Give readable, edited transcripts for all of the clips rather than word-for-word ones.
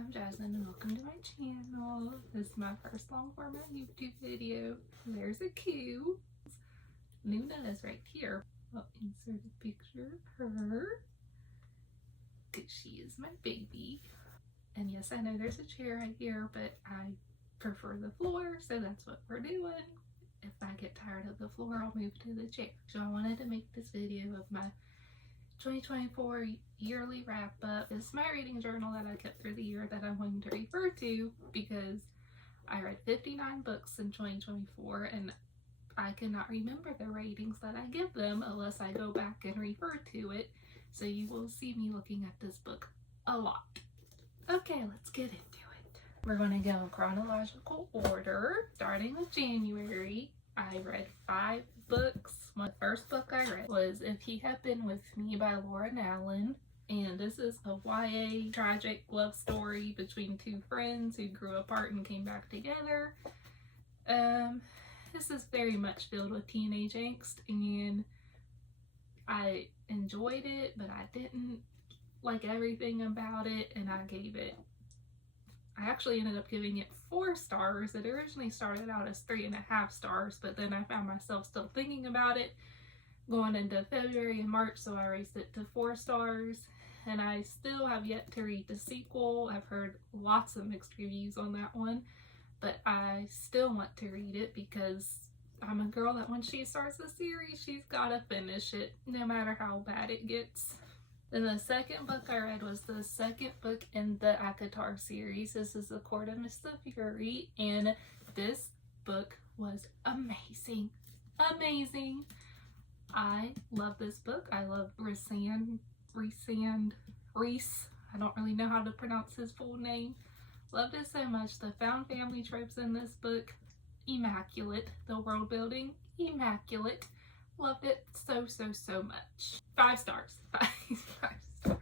I'm Jasmine and welcome to my channel. This is my first long format YouTube video. There's a cue. Luna is right here. I'll insert a picture of her because she is my baby. And yes, I know there's a chair right here, but I prefer the floor, so that's what we're doing. If I get tired of the floor, I'll move to the chair. So I wanted to make this video of my 2024 yearly wrap up. This is my reading journal that I kept through the year that I'm going to refer to because I read 59 books in 2024 and I cannot remember the ratings that I give them unless I go back and refer to it. So you will see me looking at this book a lot. Okay, let's get into it. We're going to go in chronological order. Starting with January, I read 5 books. My first book I read was If He Had Been With Me by Lauren Allen. And this is a YA tragic love story between 2 friends who grew apart and came back together. This is very much filled with teenage angst, and I enjoyed it, but I didn't like everything about it, and I actually ended up giving it 4 stars. It originally started out as 3.5 stars, but then I found myself still thinking about it going into February and March, so I raised it to 4 stars. And I still have yet to read the sequel. I've heard lots of mixed reviews on that one, but I still want to read it because I'm a girl that when she starts a series, she's gotta finish it, no matter how bad it gets. Then the second book I read was the second book in the ACOTAR series. This is The Court of Mr. Fury, and this book was amazing. Amazing. I love this book. I love Reese. I don't really know how to pronounce his full name. Loved it so much. The found family tropes in this book, immaculate. The world building, immaculate. Loved it so much. 5 stars. 5 stars.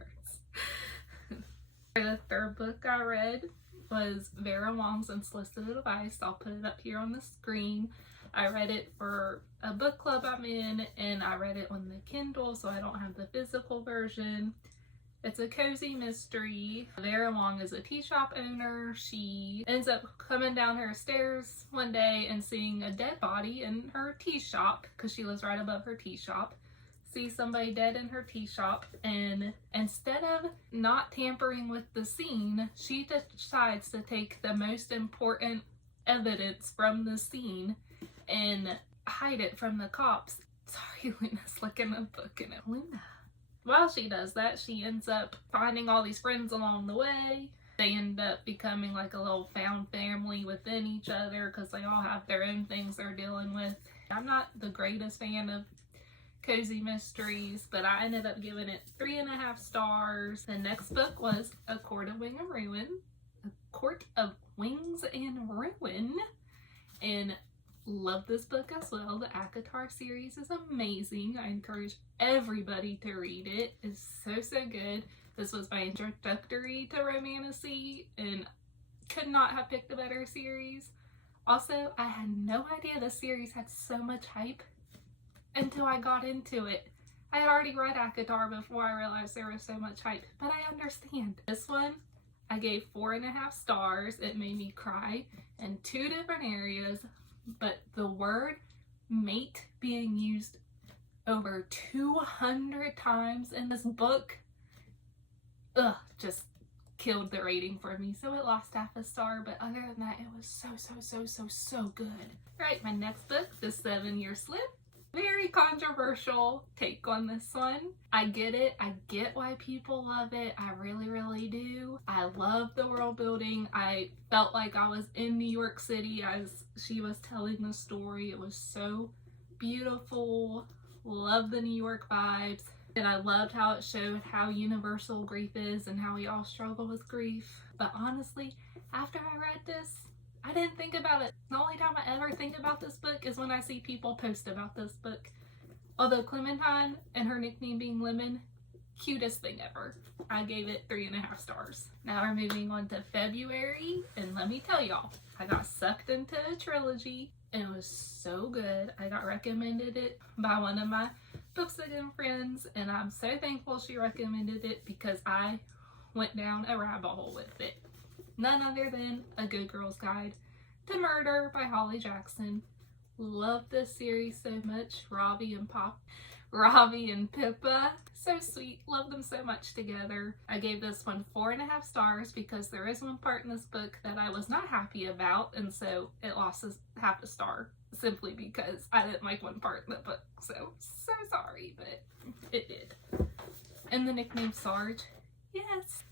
The third book I read was Vera Wong's Unsolicited Advice. I'll put it up here on the screen. I read it for a book club I'm in, and I read it on the Kindle, so I don't have the physical version. It's a cozy mystery. Vera Wong is a tea shop owner. She ends up coming down her stairs one day and seeing a dead body in her tea shop because she lives right above her tea shop. Sees somebody dead in her tea shop, and instead of not tampering with the scene, she decides to take the most important evidence from the scene and hide it from the cops. Sorry, Luna's looking a book in it. Luna. While she does that, she ends up finding all these friends along the way. They end up becoming like a little found family within each other because they all have their own things they're dealing with. I'm not the greatest fan of cozy mysteries, but I ended up giving it 3.5 stars. The next book was A Court of Wings and Ruin. A Court of Wings and Ruin. And love this book as well. The ACOTAR series is amazing. I encourage everybody to read it. It's so good. This was my introductory to romantasy and could not have picked a better series. Also, I had no idea the series had so much hype until I got into it. I had already read ACOTAR before I realized there was so much hype, but I understand. This one, I gave 4.5 stars. It made me cry in 2 different areas, but the word mate being used over 200 times in this book, just killed the rating for me. So it lost 0.5 star, but other than that, it was so good. Right, my next book, The 7-Year Slip. Very controversial take on this one. I get it. I get why people love it. I really do. I love the world building. I felt like I was in New York City as she was telling the story. It was so beautiful. Love the New York vibes. And I loved how it showed how universal grief is and how we all struggle with grief. But honestly, after I read this, I didn't think about it. The only time I ever think about this book is when I see people post about this book. Although Clementine and her nickname being Lemon, cutest thing ever. I gave it 3.5 stars. Now we're moving on to February, and let me tell y'all, I got sucked into a trilogy and it was so good. I got recommended it by one of my Books Again friends, and I'm so thankful she recommended it because I went down a rabbit hole with it. none other than A Good Girl's Guide to Murder by Holly Jackson. Love this series so much. Ravi and Pippa, so sweet. Love them so much together. I gave this one 4.5 stars because there is one part in this book that I was not happy about, and so it lost half a star simply because I didn't like one part in the book. So sorry, but it did. And the nickname Sarge, yes.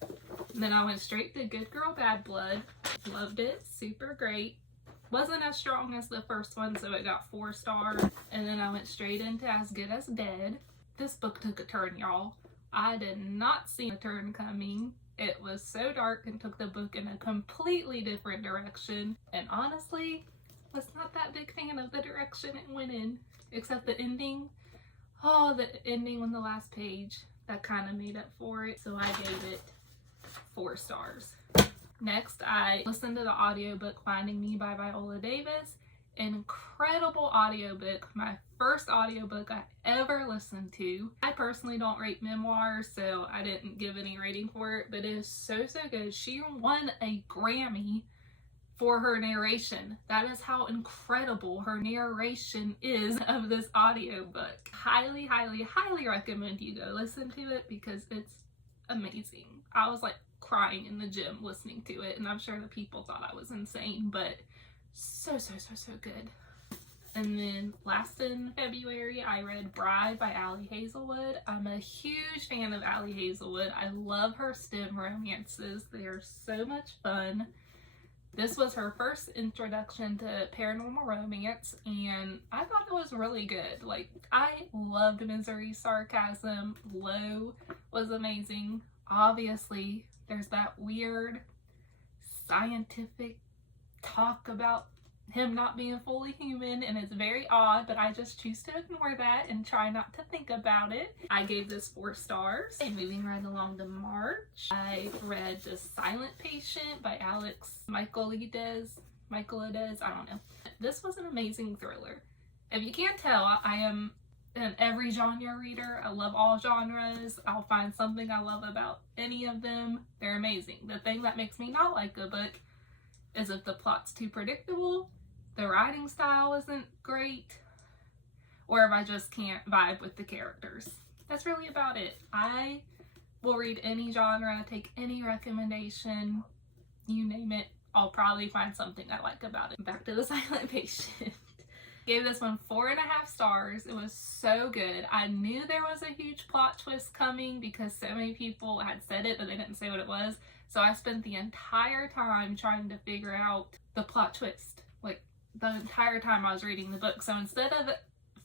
And then I went straight to Good Girl Bad Blood. Loved it, super great. Wasn't as strong as the first one, so it got 4 stars. And then I went straight into As Good as Dead. This book took a turn, y'all. I did not see a turn coming. It was so dark and took the book in a completely different direction. And honestly, was not that big fan of the direction it went in. Except the ending. Oh, the ending on the last page. That kind of made up for it. So I gave it 4 stars. Next, I listened to the audiobook Finding Me by Viola Davis. An incredible audiobook. My first audiobook I ever listened to. I personally don't rate memoirs, so I didn't give any rating for it, but it is so good. She won a Grammy for her narration. That is how incredible her narration is of this audiobook. Highly recommend you go listen to it because it's amazing. I was like crying in the gym listening to it, and I'm sure the people thought I was insane, but so good. And then last in February, I read Bride by Ali Hazelwood. I'm a huge fan of Ali Hazelwood. I love her STEM romances. They are so much fun. This was her first introduction to paranormal romance, and I thought it was really good. Like, I loved Misery's sarcasm. Low was amazing. Obviously, there's that weird scientific talk about him not being fully human, and it's very odd, but I just choose to ignore that and try not to think about it. I gave this 4 stars. And moving right along to March, I read The Silent Patient by Alex Michaelides, I don't know. This was an amazing thriller. If you can't tell, I am an every genre reader. I love all genres. I'll find something I love about any of them. They're amazing. The thing that makes me not like a book is if the plot's too predictable, the writing style isn't great, or if I just can't vibe with the characters. That's really about it. I will read any genre, take any recommendation, you name it. I'll probably find something I like about it. Back to The Silent Patient. Gave this one 4.5 stars. It was so good. I knew there was a huge plot twist coming because so many people had said it, but they didn't say what it was. So I spent the entire time trying to figure out the plot twist. Like, the entire time I was reading the book. So instead of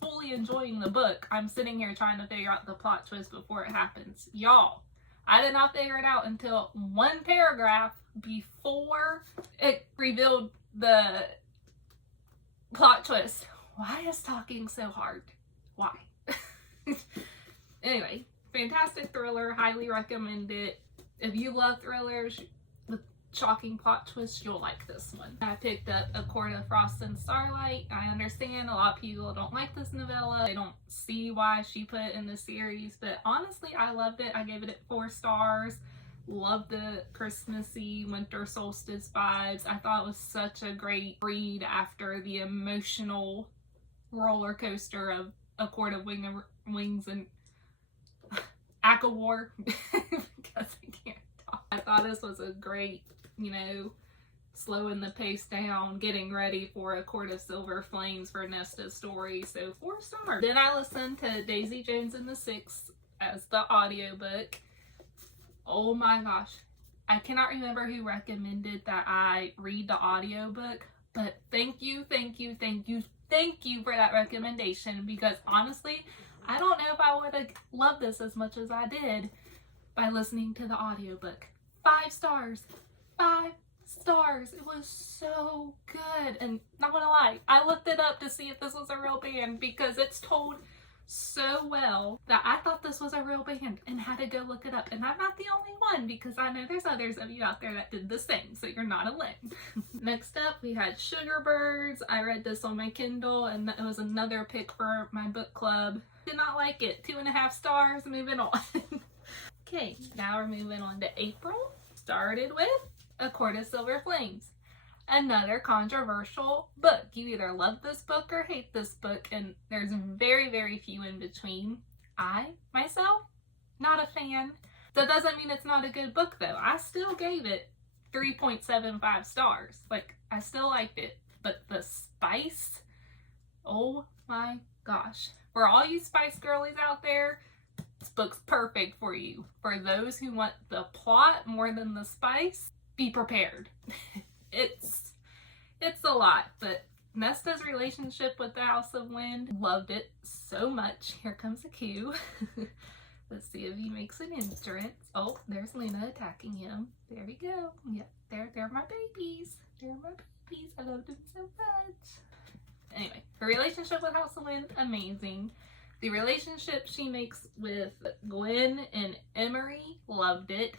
fully enjoying the book, I'm sitting here trying to figure out the plot twist before it happens. Y'all, I did not figure it out until one paragraph before it revealed the plot twist. Why is talking so hard? Why? Anyway, fantastic thriller. Highly recommend it. If you love thrillers with shocking plot twists, you'll like this one. I picked up A Court of Frost and Starlight. I understand a lot of people don't like this novella. They don't see why she put it in the series, but honestly, I loved it. I gave it 4 stars. Love the Christmassy winter solstice vibes. I thought it was such a great read after the emotional roller coaster of A Court of Wings and ACOWAR. Because I can't talk. I thought this was a great, slowing the pace down, getting ready for A Court of Silver Flames for Nesta's story. So 4 stars. Then I listened to Daisy Jones and the Six as the audiobook. Oh my gosh. I cannot remember who recommended that I read the audiobook, but thank you for that recommendation, because honestly, I don't know if I would have loved this as much as I did by listening to the audiobook. 5 stars. 5 stars. It was so good. And not gonna lie, I looked it up to see if this was a real band because it's told so well that I thought this was a real band and had to go look it up. And I'm not the only one, because I know there's others of you out there that did the same, so you're not alone. Next up, we had Sugarbirds. I read this on my Kindle, and it was another pick for my book club. Did not like it. 2.5 stars. Moving on. Okay, now we're moving on to April. Started with A Court of Silver Flames. Another controversial book. You either love this book or hate this book, and there's very, very few in between. I, myself, not a fan. That doesn't mean it's not a good book, though. I still gave it 3.75 stars. Like, I still liked it. But the spice, oh my gosh. For all you spice girlies out there, this book's perfect for you. For those who want the plot more than the spice, be prepared. It's a lot, but Nesta's relationship with the House of Wind, loved it so much. Here comes a cue. Let's see if he makes an entrance. Oh, there's Lena attacking him. There we go. Yep, they're my babies. They're my babies. I love them so much. Anyway, her relationship with House of Wind, amazing. The relationship she makes with Gwen and Emery, loved it.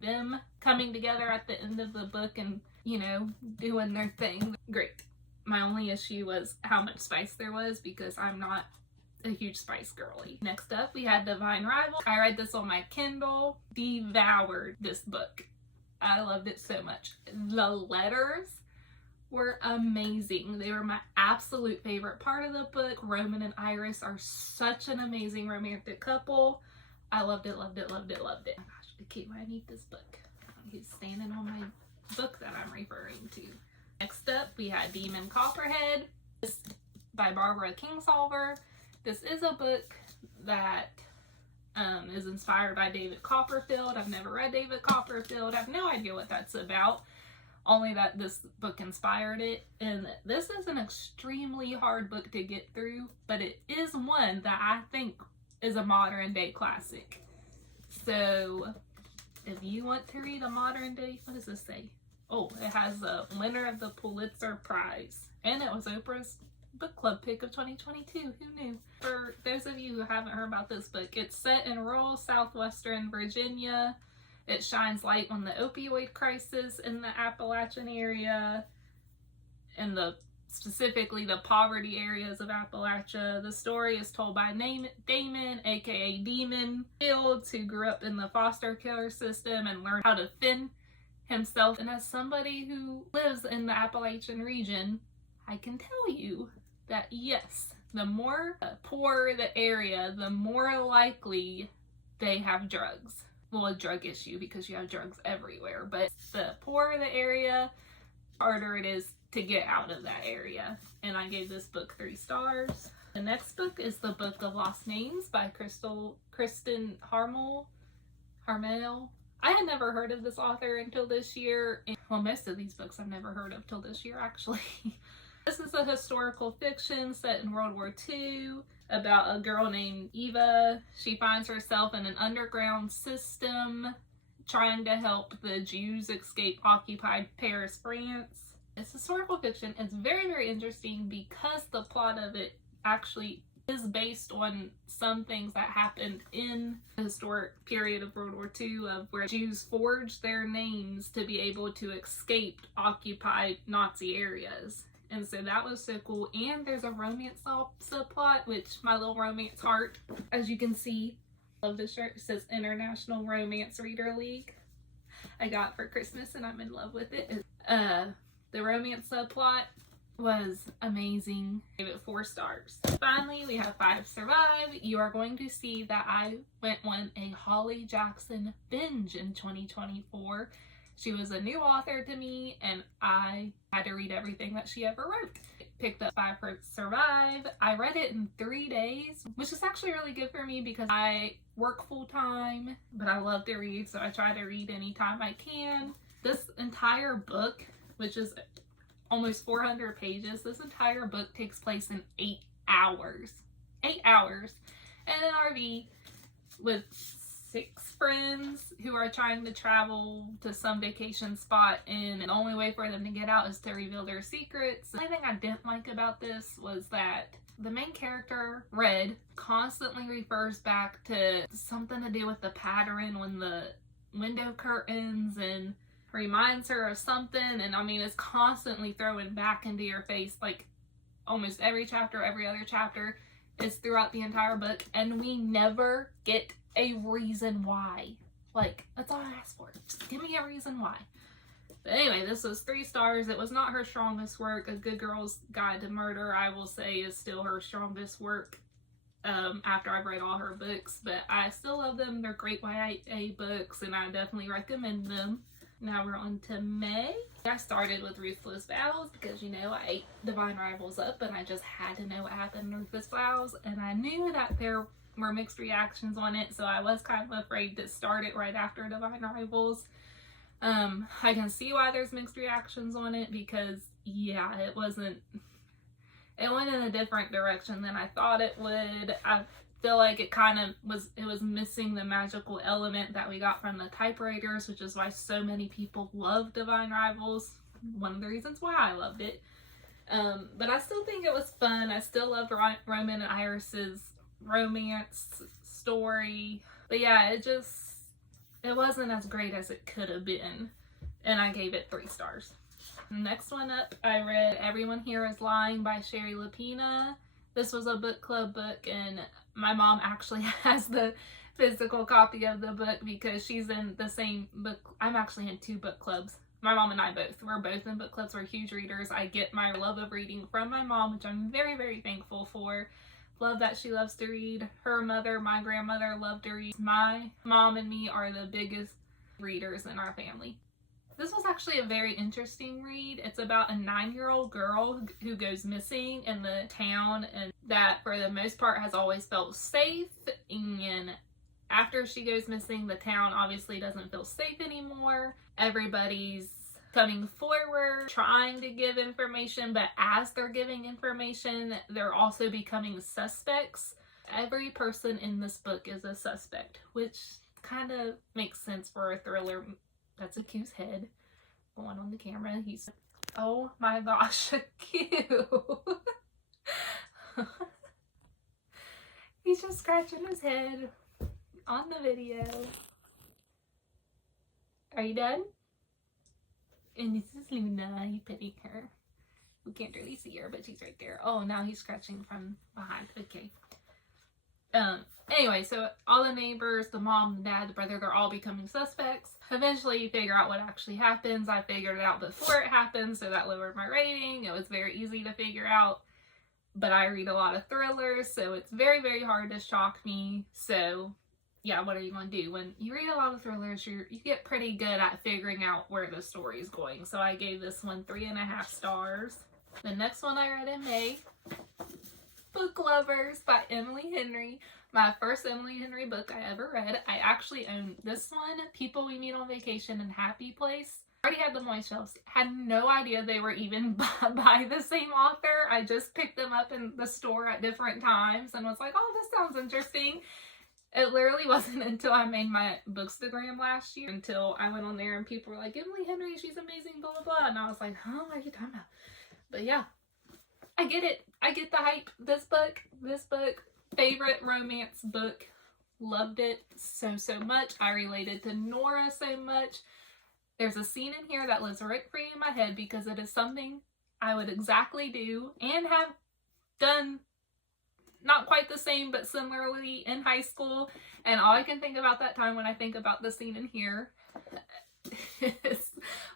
Them coming together at the end of the book and, you know, doing their thing, great. My only issue was how much spice there was, because I'm not a huge spice girly. Next up, we had Divine Rival. I read this on my Kindle, devoured this book. I loved it so much. The letters were amazing. They were my absolute favorite part of the book. Roman and Iris are such an amazing romantic couple. I loved it, loved it, loved it, loved it. Oh my gosh, okay, I need this book. He's standing on my book that I'm referring to. Next up, we had Demon Copperhead. This by Barbara Kingsolver. This is a book that is inspired by David Copperfield. I've never read David Copperfield. I have no idea what that's about. Only that this book inspired it. And this is an extremely hard book to get through, but it is one that I think is a modern day classic. So if you want to read a modern day, what does this say? Oh, it has a winner of the Pulitzer Prize. And it was Oprah's book club pick of 2022. Who knew? For those of you who haven't heard about this book, it's set in rural southwestern Virginia. It shines light on the opioid crisis in the Appalachian area and specifically the poverty areas of Appalachia. The story is told by Damon, aka Demon Fields, who grew up in the foster care system and learned how to fend himself. And as somebody who lives in the Appalachian region, I can tell you that yes, the more poor the area, the more likely they have drugs. Well, a drug issue, because you have drugs everywhere, but the poorer the area, harder it is to get out of that area. And I gave this book 3 stars. The next book is The Book of Lost Names by Kristen Harmel. I had never heard of this author until this year. Well, most of these books I've never heard of till this year, actually. This is a historical fiction set in World War II about a girl named Eva. She finds herself in an underground system trying to help the Jews escape occupied Paris, France. It's historical fiction. It's very, very interesting because the plot of it actually is based on some things that happened in the historic period of World War II, of where Jews forged their names to be able to escape occupied Nazi areas. And so that was so cool. And there's a romance subplot, which my little romance heart, as you can see, love this shirt. It says International Romance Reader League. I got it for Christmas and I'm in love with it. The romance subplot was amazing. I gave it 4 stars. Finally, we have 5 Survive. You are going to see that I went on a Holly Jackson binge in 2024. She was a new author to me, and I had to read everything that she ever wrote. Picked up 5 Survive. I read it in 3 days, which is actually really good for me because I work full time, but I love to read, so I try to read anytime I can. This entire book, which is almost 400 pages, this entire book takes place in 8 hours. 8 hours in an RV with 6 friends who are trying to travel to some vacation spot, and the only way for them to get out is to reveal their secrets. The only thing I didn't like about this was that the main character, Red, constantly refers back to something to do with the pattern on the window curtains and reminds her of something, and I mean, it's constantly throwing back into your face. Like almost every chapter, every other chapter is throughout the entire book, and we never get a reason why. Like, that's all I ask for. Just give me a reason why. But anyway, this was 3 stars. It was not her strongest work. A Good Girl's Guide to Murder, I will say, is still her strongest work after I've read all her books. But I still love them. They're great YA books, and I definitely recommend them. Now we're on to May. I started with Ruthless Vows because, you know, I ate Divine Rivals up and I just had to know what happened in Ruthless Vows. And I knew that there were mixed reactions on it, so I was kind of afraid to start it right after Divine Rivals. I can see why there's mixed reactions on it because, yeah, it went in a different direction than I thought it would. I feel like it was missing the magical element that we got from the typewriters, which is why so many people love Divine Rivals. One of the reasons why I loved it. But I still think it was fun. I still loved Roman and Iris's romance story. But yeah, it wasn't as great as it could have been. And I gave it 3 stars. Next one up, I read Everyone Here Is Lying by Sherry Lapina. This was a book club book, and my mom actually has the physical copy of the book because she's in the same book. I'm actually in 2 book clubs. My mom and I both. We're both in book clubs. We're huge readers. I get my love of reading from my mom, which I'm very, very thankful for. Love that she loves to read. Her mother, my grandmother, loved to read. My mom and me are the biggest readers in our family. This was actually a very interesting read. It's about a 9-year-old girl who goes missing in the town, and that for the most part has always felt safe. And after she goes missing, the town obviously doesn't feel safe anymore. Everybody's coming forward, trying to give information, but as they're giving information, they're also becoming suspects. Every person in this book is a suspect, which kind of makes sense for a thriller. That's a Q's head going on the camera. He's, oh my gosh, a Q. He's just scratching his head on the video. Are you done? And this is Luna. He's petting her. We can't really see her, but she's right there. Oh, now he's scratching from behind. Okay. Anyway, so all the neighbors, the mom, the dad, the brother, they're all becoming suspects. Eventually you figure out what actually happens. I figured it out before it happened, so that lowered my rating. It was very easy to figure out, but I read a lot of thrillers, so it's very, very hard to shock me. So yeah, what are you going to do? When you read a lot of thrillers, you get pretty good at figuring out where the story is going. So I gave this one 3.5 stars. The next one I read in May, Book Lovers by Emily Henry. My first Emily Henry book I ever read. I actually own this one, People We Meet on Vacation and Happy Place. I already had them on my shelves. Had no idea they were even by the same author. I just picked them up in the store at different times and was like, oh, this sounds interesting. It literally wasn't until I made my Bookstagram last year until I went on there and people were like, Emily Henry, she's amazing, blah, blah, blah. And I was like, huh, what are you talking about? But yeah, I get it. I get the hype. This book, favorite romance book. Loved it so, so much. I related to Nora so much. There's a scene in here that lives right free in my head because it is something I would exactly do and have done, not quite the same, but similarly in high school. And all I can think about that time when I think about the scene in here is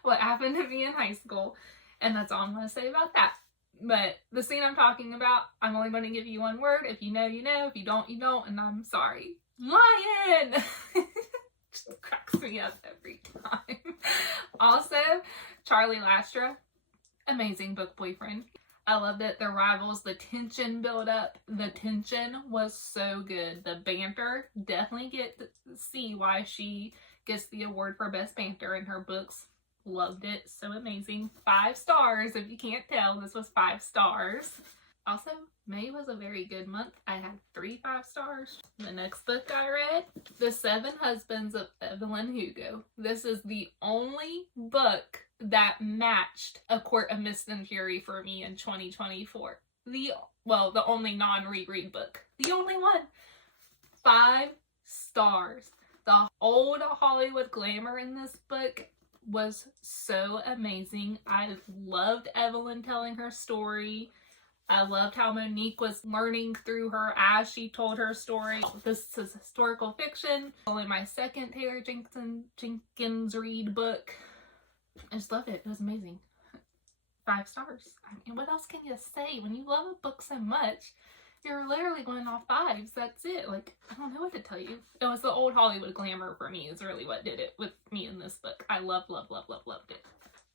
what happened to me in high school. And that's all I'm going to say about that. But the scene I'm talking about, I'm only going to give you one word. If you know, you know. If you don't, you don't. And I'm sorry. Lion! Just cracks me up every time. Also, Charlie Lastra, amazing book boyfriend. I loved it. The rivals, the tension build up. The tension was so good. The banter, definitely get to see why she gets the award for best banter in her books. Loved it. So amazing. 5 stars. If you can't tell, this was 5 stars. Also, May was a very good month. I had 3 5 stars. The next book I read, The 7 Husbands of Evelyn Hugo. This is the only book that matched A Court of Mist and Fury for me in 2024. The only non-reread book. The only one. 5 stars. The old Hollywood glamour in this book was so amazing. I loved Evelyn telling her story. I loved how Monique was learning through her as she told her story. This is historical fiction. Only my second Taylor Jenkins Reid book. I just loved it. It was amazing. 5 stars. I mean, what else can you say? When you love a book so much, you're literally going off 5s. That's it. Like, I don't know what to tell you. It was the old Hollywood glamour for me is really what did it with me in this book. I loved it.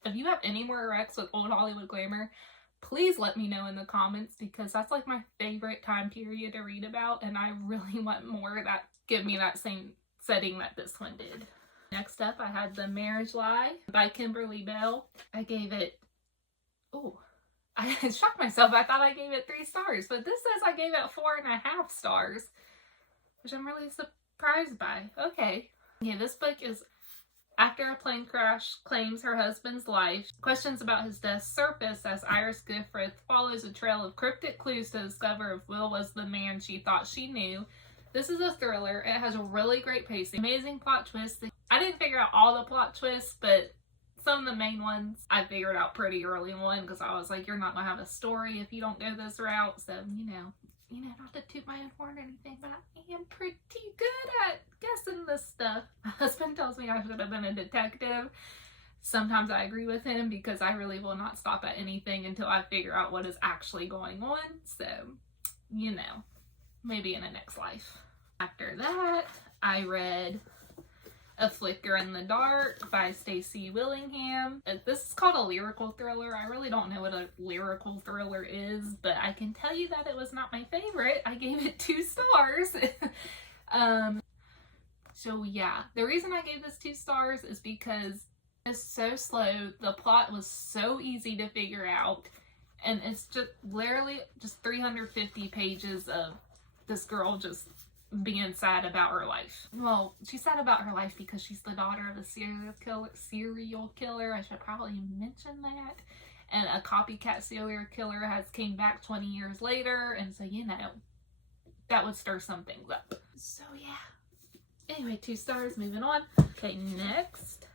If you have any more wrecks with old Hollywood glamour, please let me know in the comments, because that's like my favorite time period to read about, and I really want more that give me that same setting that this one did. Next up, I had The Marriage Lie by Kimberly Bell. I gave it, I shocked myself. I thought I gave it 3 stars, but this says I gave it 4.5 stars, which I'm really surprised by. Okay. Yeah, this book is after a plane crash claims her husband's life. Questions about his death surface as Iris Gifford follows a trail of cryptic clues to discover if Will was the man she thought she knew. This is a thriller. It has a really great pacing, amazing plot twists. I didn't figure out all the plot twists, but some of the main ones I figured out pretty early on, because I was like, you're not going to have a story if you don't go this route. So, you know, not to toot my own horn or anything, but I am pretty good at guessing this stuff. My husband tells me I should have been a detective. Sometimes I agree with him, because I really will not stop at anything until I figure out what is actually going on. So, you know, maybe in the next life. After that, I read A Flicker in the Dark by Stacey Willingham. This is called a lyrical thriller. I really don't know what a lyrical thriller is, but I can tell you that it was not my favorite. I gave it 2 stars. So yeah, the reason I gave this 2 stars is because it's so slow. The plot was so easy to figure out, and it's just literally just 350 pages of this girl just being sad about her life. Well, she's sad about her life because she's the daughter of a serial killer. I should probably mention that. And a copycat serial killer has came back 20 years later, and so, you know, that would stir some things up. So yeah. Anyway, 2 stars, moving on. Okay, next,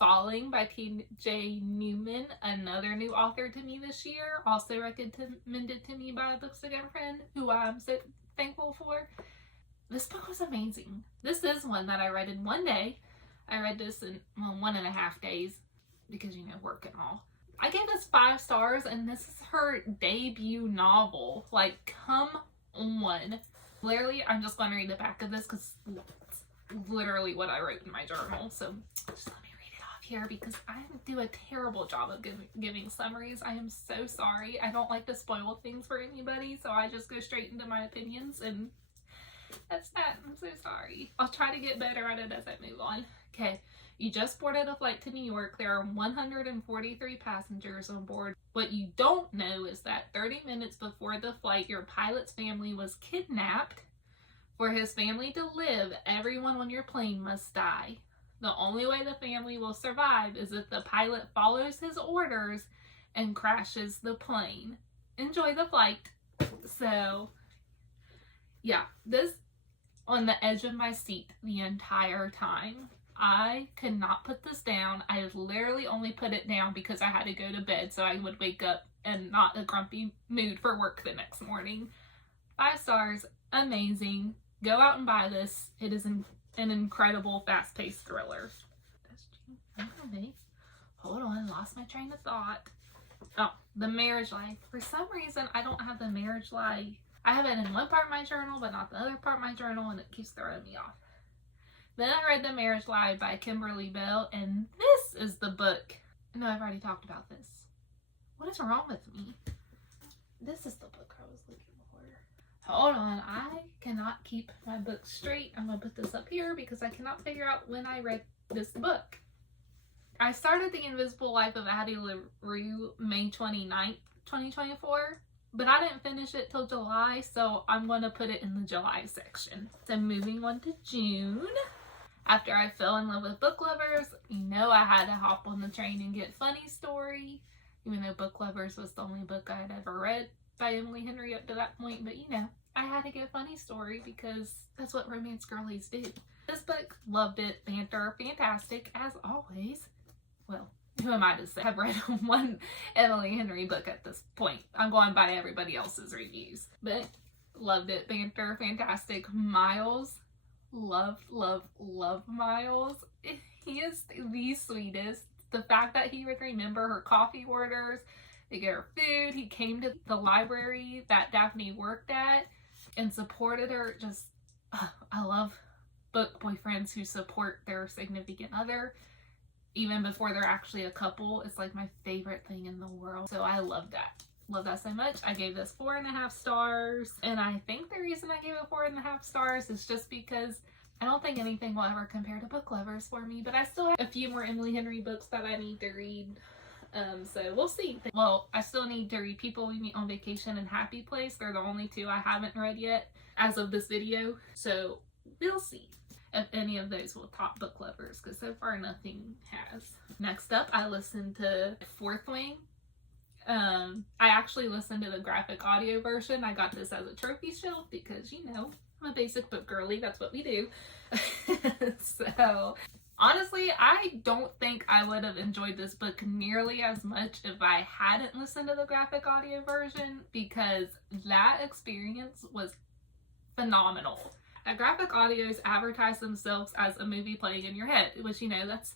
Falling by T.J. Newman, another new author to me this year, also recommended to me by a Books Again friend, who I'm so thankful for. This book was amazing. This is one that I read in one day. I read this in 1.5 days because, you know, work and all. I gave this 5 stars, and this is her debut novel. Like, come on. Literally, I'm just going to read the back of this because it's literally what I wrote in my journal. So just let me read it off here, because I do a terrible job of giving summaries. I am so sorry. I don't like to spoil things for anybody, so I just go straight into my opinions, and that's that. I'm so sorry. I'll try to get better at it as I move on. Okay. You just boarded a flight to New York. There are 143 passengers on board. What you don't know is that 30 minutes before the flight, your pilot's family was kidnapped. For his family to live, everyone on your plane must die. The only way the family will survive is if the pilot follows his orders and crashes the plane. Enjoy the flight. So, yeah, this on the edge of my seat the entire time. I could not put this down. I literally only put it down because I had to go to bed so I would wake up and not a grumpy mood for work the next morning. 5 stars, amazing. Go out and buy this. It is an incredible fast-paced thriller. Hold on, lost my train of thought. Oh, The Marriage Lie. For some reason, I don't have The Marriage Lie. I have it in one part of my journal, but not the other part of my journal, and it keeps throwing me off. Then I read The Marriage Lie by Kimberly Bell, and this is the book. No, I've already talked about this. What is wrong with me? This is the book I was looking for. Hold on, I cannot keep my book straight. I'm going to put this up here because I cannot figure out when I read this book. I started The Invisible Life of Addie LaRue May 29th, 2024. But I didn't finish it till July, so I'm going to put it in the July section. So moving on to June. After I fell in love with Book Lovers, you know I had to hop on the train and get Funny Story. Even though Book Lovers was the only book I had ever read by Emily Henry up to that point. But, you know, I had to get Funny Story because that's what romance girlies do. This book, loved it. Banter, fantastic, as always. Well, who am I to say? I've read one Emily Henry book at this point. I'm going by everybody else's reviews. But loved it. Banter, fantastic. Miles, love Miles. He is the sweetest. the fact that he would remember her coffee orders, to get her food. He came to the library that Daphne worked at and supported her. Just, I love book boyfriends who support their significant other even before they're actually a couple. It's like my favorite thing in the world. So I love that. Love that so much. I gave this 4.5 stars. And I think the reason I gave it 4.5 stars is just because I don't think anything will ever compare to Book Lovers for me, but I still have a few more Emily Henry books that I need to read. So we'll see. Well, I still need to read People We Meet on Vacation and Happy Place. They're the only two I haven't read yet as of this video. So we'll see if any of those will top Book Lovers, because so far nothing has. Next up, I listened to Fourth Wing. I actually listened to the graphic audio version. I got this as a trophy shelf because, you know, I'm a basic book girly. That's what we do. So honestly, I don't think I would have enjoyed this book nearly as much if I hadn't listened to the graphic audio version, because that experience was phenomenal. Graphic audios advertise themselves as a movie playing in your head, which, you know, that's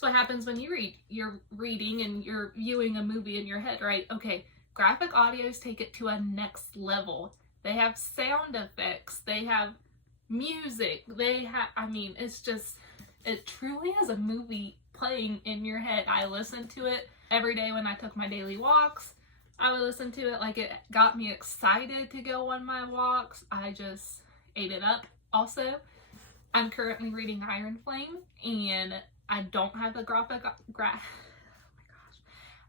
what happens when you read. You're reading and you're viewing a movie in your head, right? Okay, graphic audios take it to a next level. They have sound effects, they have music, they have, I mean, it's just, it truly is a movie playing in your head. I listened to it every day when I took my daily walks. I would listen to it. Like, it got me excited to go on my walks. I just ate it up. Also, I'm currently reading Iron Flame, and I don't have the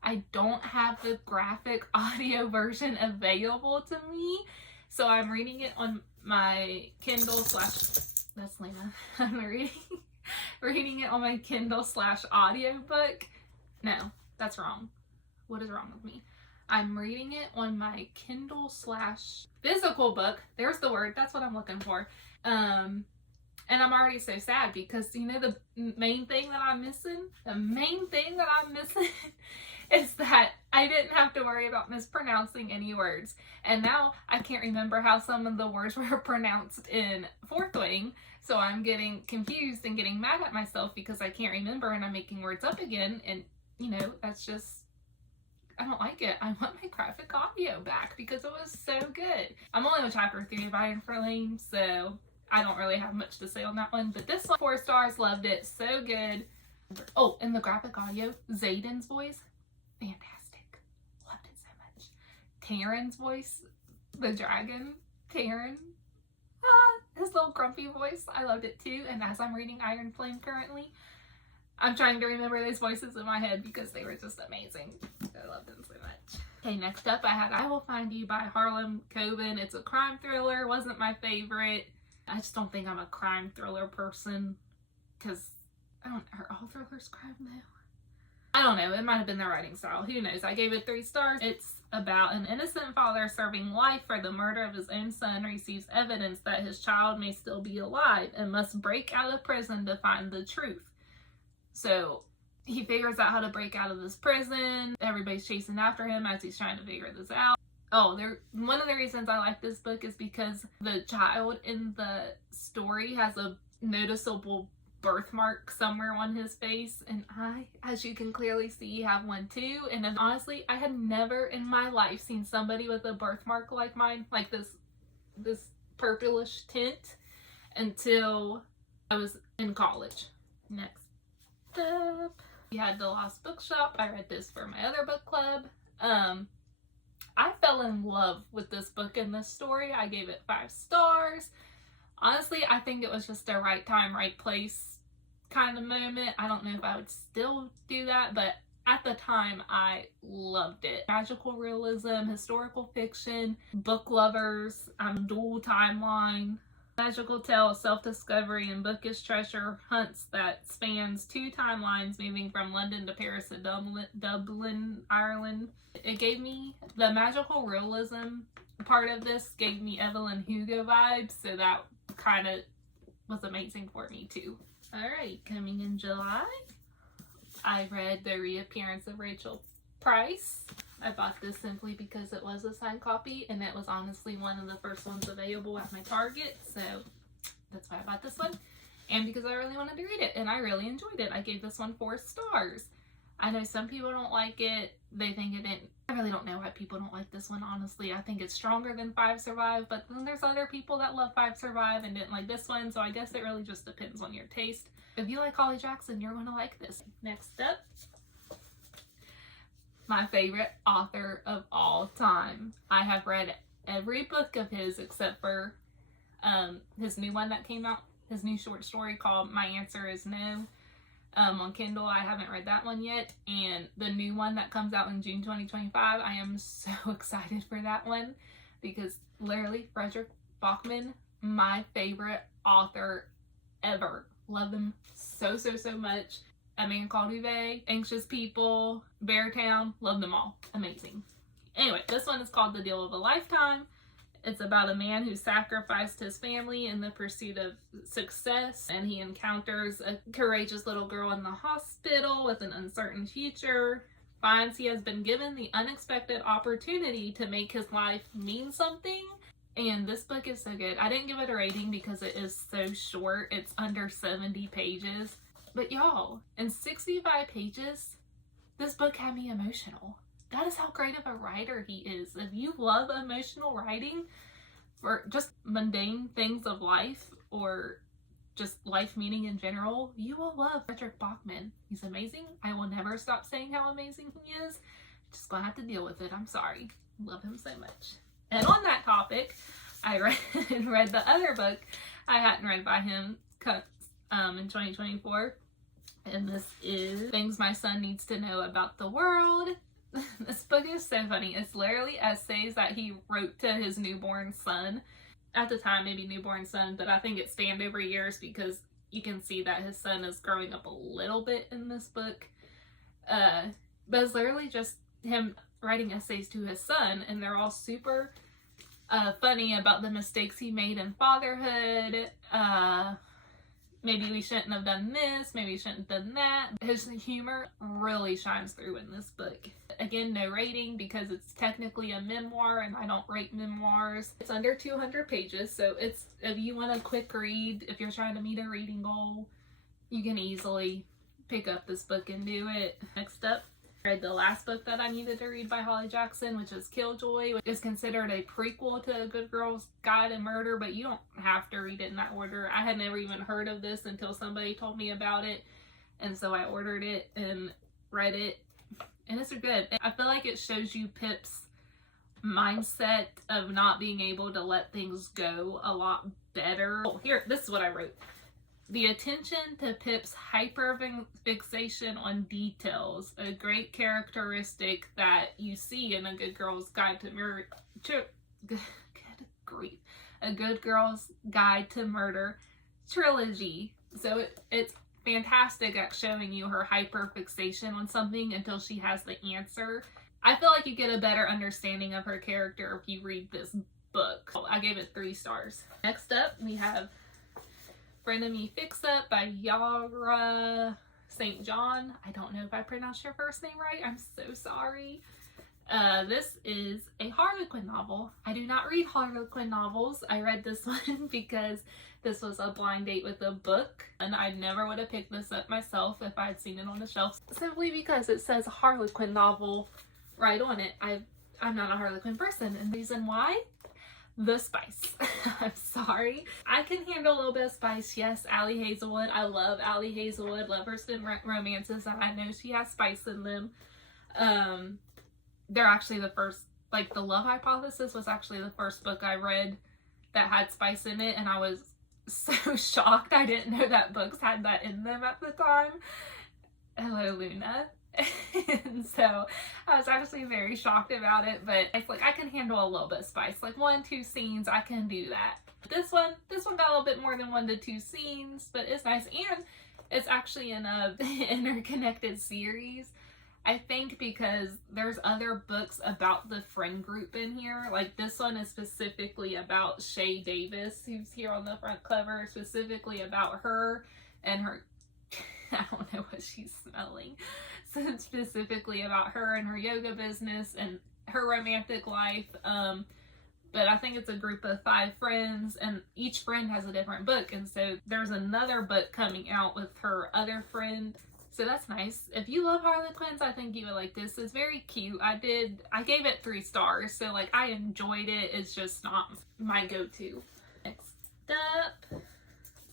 I don't have the graphic audio version available to me, so I'm reading it on my Kindle slash, that's Lena. I'm reading it on my Kindle slash audiobook. No, that's wrong. What is wrong with me? I'm reading it on my Kindle slash physical book. There's the word. That's what I'm looking for. And I'm already so sad because, you know, the main thing that I'm missing is that I didn't have to worry about mispronouncing any words. And now I can't remember how some of the words were pronounced in Fourth Wing. So I'm getting confused and getting mad at myself because I can't remember and I'm making words up again. And, you know, that's just, I don't like it. I want my graphic audio back because it was so good. I'm only on chapter 3 of Iron Flame, so I don't really have much to say on that one. But this one, 4 stars, loved it. So good. Oh, and the graphic audio, Xaden's voice, fantastic. Loved it so much. Taran's voice, the dragon, Taran. His little grumpy voice, I loved it too. And as I'm reading Iron Flame currently, I'm trying to remember those voices in my head because they were just amazing. I loved them so much. Okay, next up I had I Will Find You by Harlan Coben. It's a crime thriller. Wasn't my favorite. I just don't think I'm a crime thriller person because are all thrillers crime though? I don't know. It might have been the writing style. Who knows? I gave it 3 stars. It's about an innocent father serving life for the murder of his own son receives evidence that his child may still be alive and must break out of prison to find the truth. So he figures out how to break out of this prison. Everybody's chasing after him as he's trying to figure this out. Oh, one of the reasons I like this book is because the child in the story has a noticeable birthmark somewhere on his face, and I, as you can clearly see, have one too. And then honestly, I had never in my life seen somebody with a birthmark like mine, like this purplish tint, until I was in college. Next up, we had The Lost Bookshop. I read this for my other book club. I fell in love with this book and this story. I gave it 5 stars. Honestly, I think it was just a right time, right place kind of moment. I don't know if I would still do that, but at the time, I loved it. Magical realism, historical fiction, book lovers, dual timeline, magical tale, self-discovery, and bookish treasure hunts that spans 2 timelines moving from London to Paris to Dublin, Ireland. It gave me, the magical realism part of this gave me Evelyn Hugo vibes, so that kind of was amazing for me too. Alright, coming in July, I read The Reappearance of Rachel Price. I bought this simply because it was a signed copy, and it was honestly one of the first ones available at my Target, so that's why I bought this one, and because I really wanted to read it, and I really enjoyed it. I gave this one 4 stars. I know some people don't like it. They think it didn't. I really don't know why people don't like this one, honestly. I think it's stronger than Five Survive, but then there's other people that love Five Survive and didn't like this one, so I guess it really just depends on your taste. If you like Holly Jackson, you're going to like this. Next up, my favorite author of all time. I have read every book of his except for his new one that came out, his new short story called My Answer Is No. On Kindle, I haven't read that one yet, and the new one that comes out in June 2025, I am so excited for that one, because literally Frederick Bachman, my favorite author ever. Love them so much. A Man Called Ove, Anxious People, Beartown, love them all. Amazing. Anyway, this one is called The Deal of a Lifetime. It's about a man who sacrificed his family in the pursuit of success, and he encounters a courageous little girl in the hospital with an uncertain future, finds he has been given the unexpected opportunity to make his life mean something. And this book is so good. I didn't give it a rating because it is so short. It's under 70 pages. But y'all, in 65 pages, this book had me emotional. That is how great of a writer he is. If you love emotional writing for just mundane things of life or just life meaning in general, you will love Frederick Bachman. He's amazing. I will never stop saying how amazing he is. Just gonna have to deal with it. I'm sorry. Love him so much. And on that topic, I read the other book I hadn't read by him in 2024. And this is Things My Son Needs to Know About the World. This book is so funny. It's literally essays that he wrote to his newborn son. At the time, maybe newborn son, but I think it spanned over years because you can see that his son is growing up a little bit in this book. But it's literally just him writing essays to his son, and they're all super funny about the mistakes he made in fatherhood. Maybe we shouldn't have done this, maybe we shouldn't have done that. His humor really shines through in this book. Again, no rating because it's technically a memoir and I don't rate memoirs. It's under 200 pages, so it's, if you want a quick read, if you're trying to meet a reading goal, you can easily pick up this book and do it. Next up, I read the last book that I needed to read by Holly Jackson, which is Killjoy, which is considered a prequel to A Good Girl's Guide to Murder, but you don't have to read it in that order. I had never even heard of this until somebody told me about it, and so I ordered it and read it, and it's good. I feel like it shows you Pip's mindset of not being able to let things go a lot better. Oh, here, this is what I wrote. The attention to Pip's hyper-fixation on details, a great characteristic that you see in A Good Girl's Guide to Murder. Good grief. A Good Girl's Guide to Murder trilogy. So it's fantastic at showing you her hyper-fixation on something until she has the answer. I feel like you get a better understanding of her character if you read this book. I gave it 3 stars. Next up, we have Frenemy Fix Up by Yara St. John. I don't know if I pronounced your first name right. I'm so sorry. This is a Harlequin novel. I do not read Harlequin novels. I read this one because this was a blind date with a book, and I never would have picked this up myself if I'd seen it on the shelf, simply because it says Harlequin novel right on it. I'm not a Harlequin person, and the reason why? The spice. I'm sorry. I can handle a little bit of spice. Yes, Ali Hazelwood. I love Ali Hazelwood. Love her romances, and I know she has spice in them. They're actually the first, like, The Love Hypothesis was actually the first book I read that had spice in it, and I was so shocked. I didn't know that books had that in them at the time. Hello, Luna. And so I was actually very shocked about it, but it's like I can handle a little bit of spice, like 1-2 scenes, I can do that. This one got a little bit more than 1 to 2 scenes, but it's nice, and it's actually in a interconnected series, I think, because there's other books about the friend group in here. Like this one is specifically about Shay Davis, who's here on the front cover, specifically about her and her I don't know what she's smelling. So it's specifically about her and her yoga business and her romantic life. But I think it's a group of 5 friends, and each friend has a different book. And so there's another book coming out with her other friend. So that's nice. If you love Harlequins, I think you would like this. It's very cute. I gave it 3 stars, so like I enjoyed it. It's just not my go-to. Next up,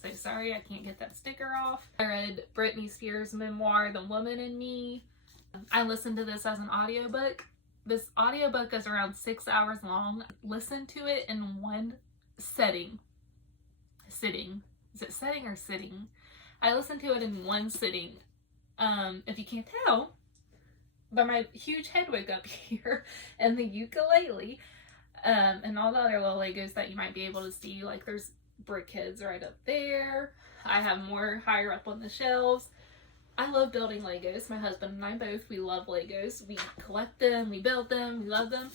so sorry I can't get that sticker off. I read Britney Spears' memoir, The Woman in Me. I listened to this as an audiobook. This audiobook is around 6 hours long. Listen to it in one sitting. Is it setting or sitting? I listened to it in one sitting. If you can't tell, by my huge Hedwig up here and the ukulele, and all the other little Legos that you might be able to see, like there's BrickHeadz right up there. I have more higher up on the shelves. I love building Legos. My husband and I both, we love Legos. We collect them, we build them, we love them.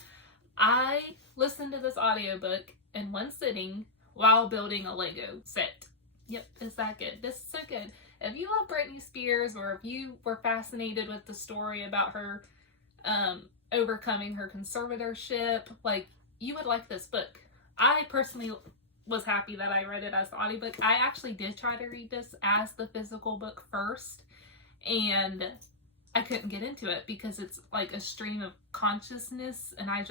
I listened to this audiobook in one sitting while building a Lego set. Yep, it's that good. This is so good. If you love Britney Spears, or if you were fascinated with the story about her overcoming her conservatorship, like, you would like this book. I personally was happy that I read it as the audiobook. I actually did try to read this as the physical book first, and I couldn't get into it because it's like a stream of consciousness, and I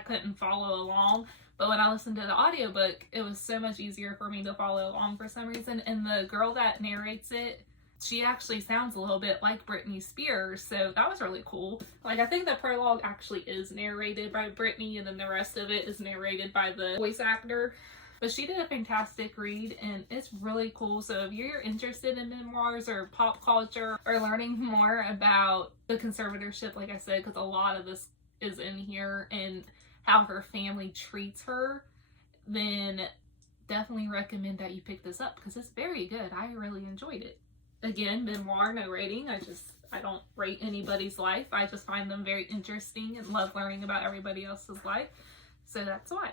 couldn't follow along. But when I listened to the audiobook, it was so much easier for me to follow along for some reason. And the girl that narrates it, she actually sounds a little bit like Britney Spears. So that was really cool. Like, I think the prologue actually is narrated by Britney, and then the rest of it is narrated by the voice actor. But she did a fantastic read, and it's really cool. So if you're interested in memoirs or pop culture, or learning more about the conservatorship, like I said, because a lot of this is in here, and how her family treats her, then definitely recommend that you pick this up because it's very good. I really enjoyed it. Again, memoir, no rating. I don't rate anybody's life. I just find them very interesting and love learning about everybody else's life. So that's why.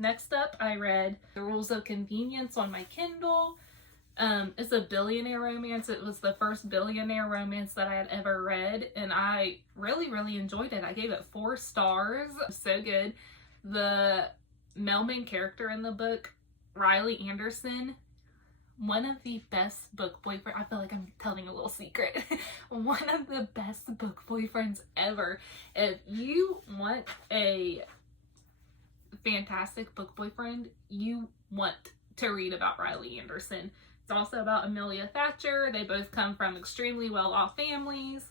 Next up, I read The Rules of Convenience on my Kindle. It's a billionaire romance. It was the first billionaire romance that I had ever read, and I really, really enjoyed it. I gave it 4 stars. So good. The male main character in the book, Riley Anderson, one of the best book boyfriends. I feel like I'm telling a little secret. One of the best book boyfriends ever. If you want a fantastic book boyfriend, you want to read about Riley Anderson. It's also about Amelia Thatcher. They both come from extremely well-off families.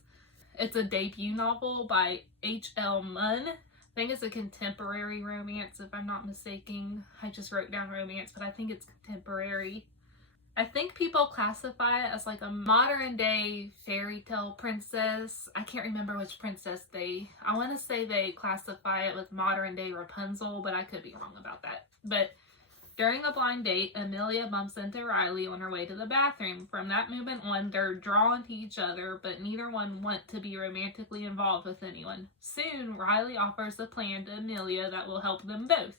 It's a debut novel by H.L. Munn. I think it's a contemporary romance, if I'm not mistaken. I just wrote down romance, but I think it's contemporary. I think people classify it as like a modern day fairy tale princess. I can't remember which princess I want to say they classify it with modern day Rapunzel, but I could be wrong about that. But during a blind date, Amelia bumps into Riley on her way to the bathroom. From that moment on, they're drawn to each other, but neither one want to be romantically involved with anyone. Soon, Riley offers a plan to Amelia that will help them both.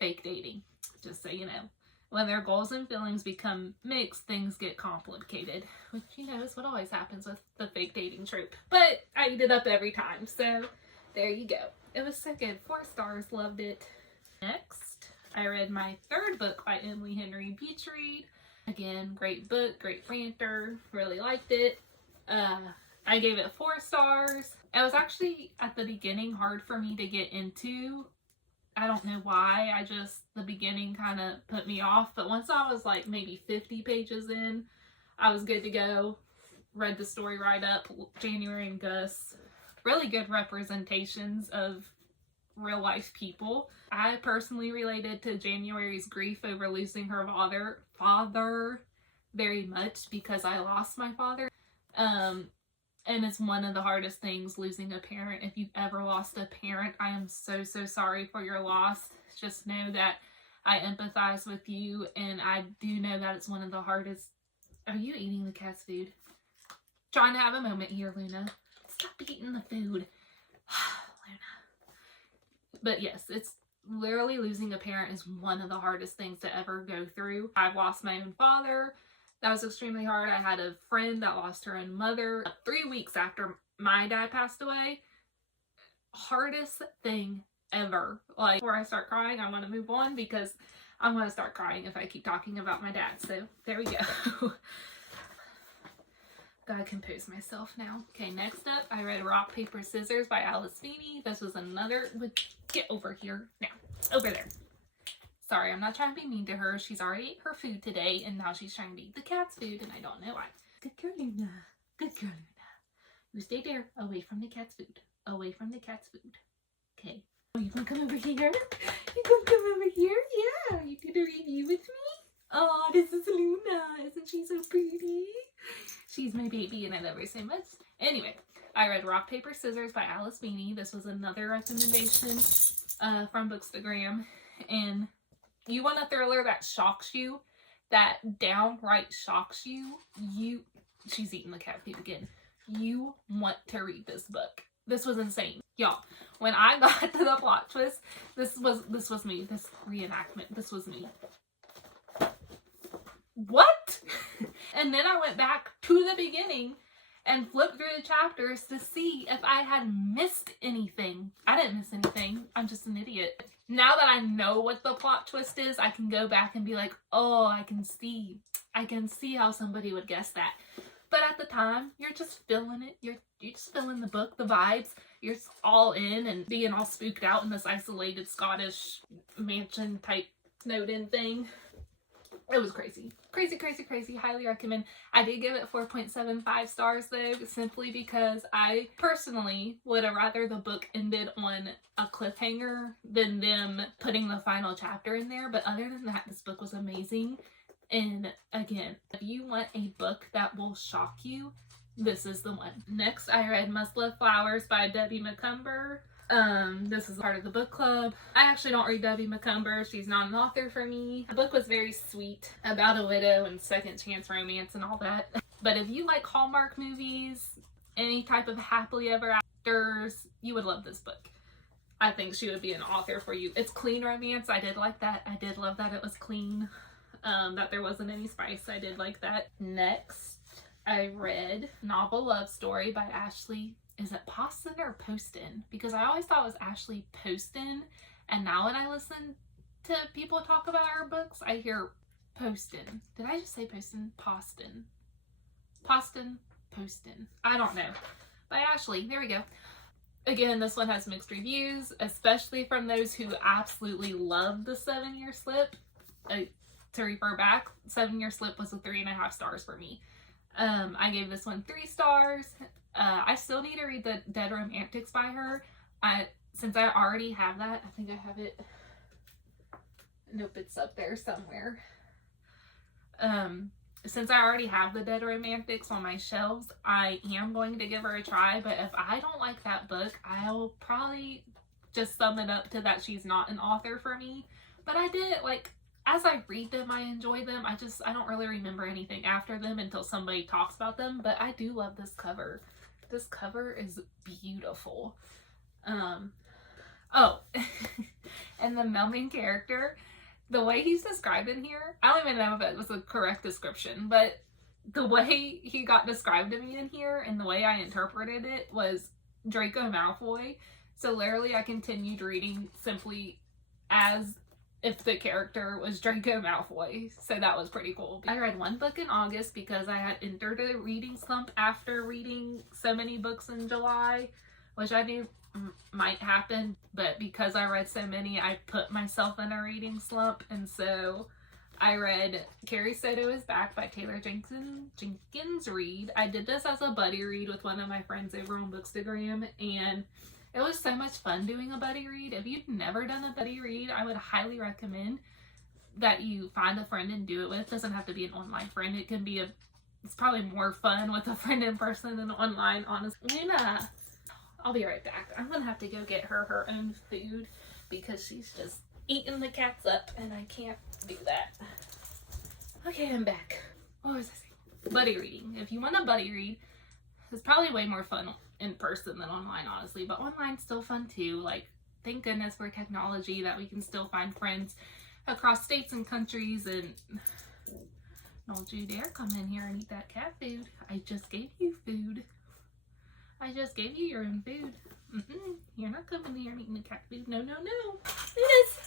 Fake dating, just so you know. When their goals and feelings become mixed, things get complicated, which, you know, is what always happens with the fake dating trope. But I eat it up every time, so there you go. It was so good. 4 stars, loved it. Next, I read my 3rd book by Emily Henry Beechread. Again, great book, great ranter, really liked it. I gave it 4 stars. It was actually, at the beginning, hard for me to get into. I don't know why, the beginning kind of put me off, but once I was like maybe 50 pages in, I was good to go. Read the story right up. January and Gus, really good representations of real life people. I personally related to January's grief over losing her father very much because I lost my father. And it's one of the hardest things, losing a parent. If you've ever lost a parent, I am so, so sorry for your loss. Just know that I empathize with you, and I do know that it's one of the hardest. Are you eating the cat's food? Trying to have a moment here, Luna. Stop eating the food. Luna. But yes, it's literally losing a parent is one of the hardest things to ever go through. I've lost my own father. That was extremely hard. I had a friend that lost her own mother 3 weeks after my dad passed away. Hardest thing ever. Like, before I start crying, I want to move on because I'm going to start crying if I keep talking about my dad. So there we go. Gotta compose myself now. Okay, next up, I read Rock, Paper, Scissors by Alice Feeney. This was another, get over here now, over there. Sorry, I'm not trying to be mean to her. She's already ate her food today, and now she's trying to eat the cat's food, and I don't know why. Good girl, Luna. Good girl, Luna. You stay there, away from the cat's food. Away from the cat's food. Okay. Oh, you gonna come over here? You gonna come over here? Yeah. You did a review with me? Oh, this is Luna. Isn't she so pretty? She's my baby and I love her so much. Anyway, I read Rock, Paper, Scissors by Alice Feeney. This was another recommendation from Bookstagram. And you want a thriller that shocks you, that downright shocks you, she's eating the cat food again. You want to read this book. This was insane. Y'all, when I got to the plot twist, this was me. This reenactment, this was me. What? And then I went back to the beginning and flipped through the chapters to see if I had missed anything. I didn't miss anything. I'm just an idiot. Now that I know what the plot twist is, I can go back and be like, oh, I can see how somebody would guess that. But at the time, you're just feeling it. You're just feeling the book, the vibes. You're all in and being all spooked out in this isolated Scottish mansion type Snowden thing. It was crazy. Crazy, crazy, crazy. Highly recommend. I did give it 4.75 stars though, simply because I personally would have rather the book ended on a cliffhanger than them putting the final chapter in there. But other than that, this book was amazing. And again, if you want a book that will shock you, this is the one. Next, I read Must Love Flowers by Debbie Macomber. This is part of the book club. I actually don't read Debbie Macomber. She's not an author for me. The book was very sweet about a widow and second chance romance and all that. But if you like Hallmark movies, any type of happily ever afters, you would love this book. I think she would be an author for you. It's clean romance. I did like that. I did love that it was clean. That there wasn't any spice. I did like that. Next, I read Novel Love Story by Ashley. Is it Poston or Poston? Because I always thought it was Ashley Poston. And now when I listen to people talk about her books, I hear Poston. Did I just say Poston? Poston. Poston. Poston. I don't know. By Ashley. There we go. Again, this one has mixed reviews, especially from those who absolutely love the 7-Year Slip. To refer back, 7-Year Slip was a 3.5 stars for me. I gave this one 3 stars. I still need to read the Dead Romantics by her. Since I already have that, I think I have it. Nope, it's up there somewhere. Since I already have the Dead Romantics on my shelves, I am going to give her a try. But if I don't like that book, I'll probably just sum it up to that she's not an author for me. But I did, like, as I read them, I enjoy them. I don't really remember anything after them until somebody talks about them. But I do love this cover. This cover is beautiful. Oh, and the main character, the way he's described in here, I don't even know if it was a correct description, but the way he got described to me in here and the way I interpreted it was Draco Malfoy. So literally I continued reading simply as if the character was Draco Malfoy. So that was pretty cool. I read one book in August because I had entered a reading slump after reading so many books in July, which I knew might happen, but because I read so many, I put myself in a reading slump. And so I read Carrie Soto Is Back by Taylor Jenkins Reid. I did this as a buddy read with one of my friends over on Bookstagram, and it was so much fun doing a buddy read. If you've never done a buddy read, I would highly recommend that you find a friend and do it with. It doesn't have to be an online friend. It can be it's probably more fun with a friend in person than online, honestly. Luna, I'll be right back. I'm gonna have to go get her own food because she's just eating the cats up and I can't do that. Okay, I'm back. What was I saying? Buddy reading. If you want a buddy read, it's probably way more fun in person than online, honestly, but online's still fun too. Like, thank goodness for technology that we can still find friends across states and countries. And don't you dare come in here and eat that cat food. I just gave you food. I just gave you your own food. You're not coming here and eating the cat food. No, no, no. It is.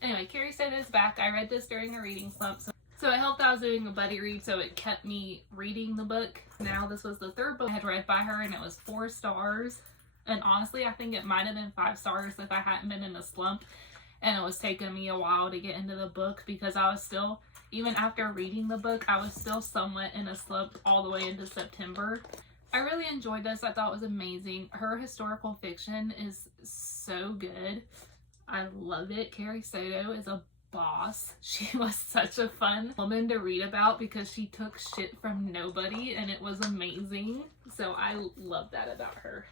Anyway, Carrie Soto Is Back. I read this during a reading slump. So I helped I was doing a buddy read, so it kept me reading the book. Now this was the third book I had read by her, and it was 4 stars. And honestly, I think it might have been 5 stars if I hadn't been in a slump and it was taking me a while to get into the book, because I was still, even after reading the book, I was still somewhat in a slump all the way into September. I really enjoyed this. I thought it was amazing. Her historical fiction is so good. I love it. Carrie Soto is a boss. She was such a fun woman to read about because she took shit from nobody, and it was amazing. So I love that about her.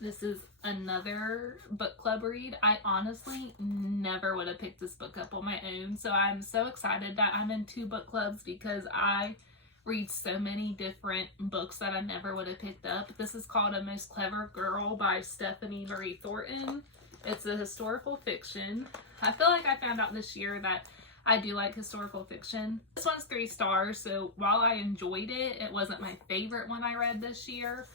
This is another book club read. I honestly never would have picked this book up on my own, so I'm so excited that I'm in 2 book clubs because I read so many different books that I never would have picked up. This is called A Most Clever Girl by Stephanie Marie Thornton. It's a historical fiction. I feel like I found out this year that I do like historical fiction. This one's 3 stars, so while I enjoyed it, it wasn't my favorite one I read this year.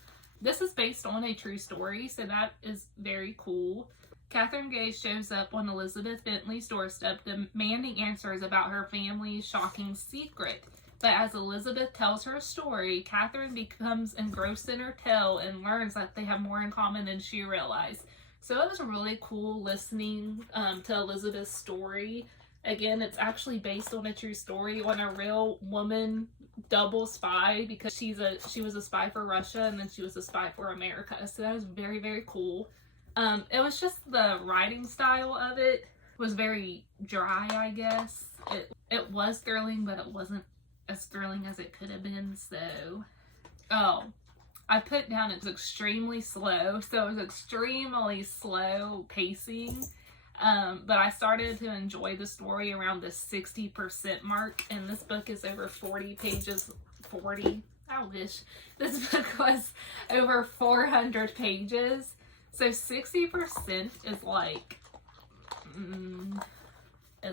This is based on a true story, so that is very cool. Catherine Gay shows up on Elizabeth Bentley's doorstep demanding answers about her family's shocking secret. But as Elizabeth tells her story, Catherine becomes engrossed in her tale and learns that they have more in common than she realized. So it was really cool listening to Elizabeth's story. Again, it's actually based on a true story on a real woman double spy, because she was a spy for Russia and then she was a spy for America. So that was very, very cool. It was just the writing style of it was very dry, I guess. It was thrilling, but it wasn't as thrilling as it could have been. So, I put down it's extremely slow. So it was extremely slow pacing. But I started to enjoy the story around the 60% mark, and this book is over 40 pages. 40? I wish. This book was over 400 pages. So 60% is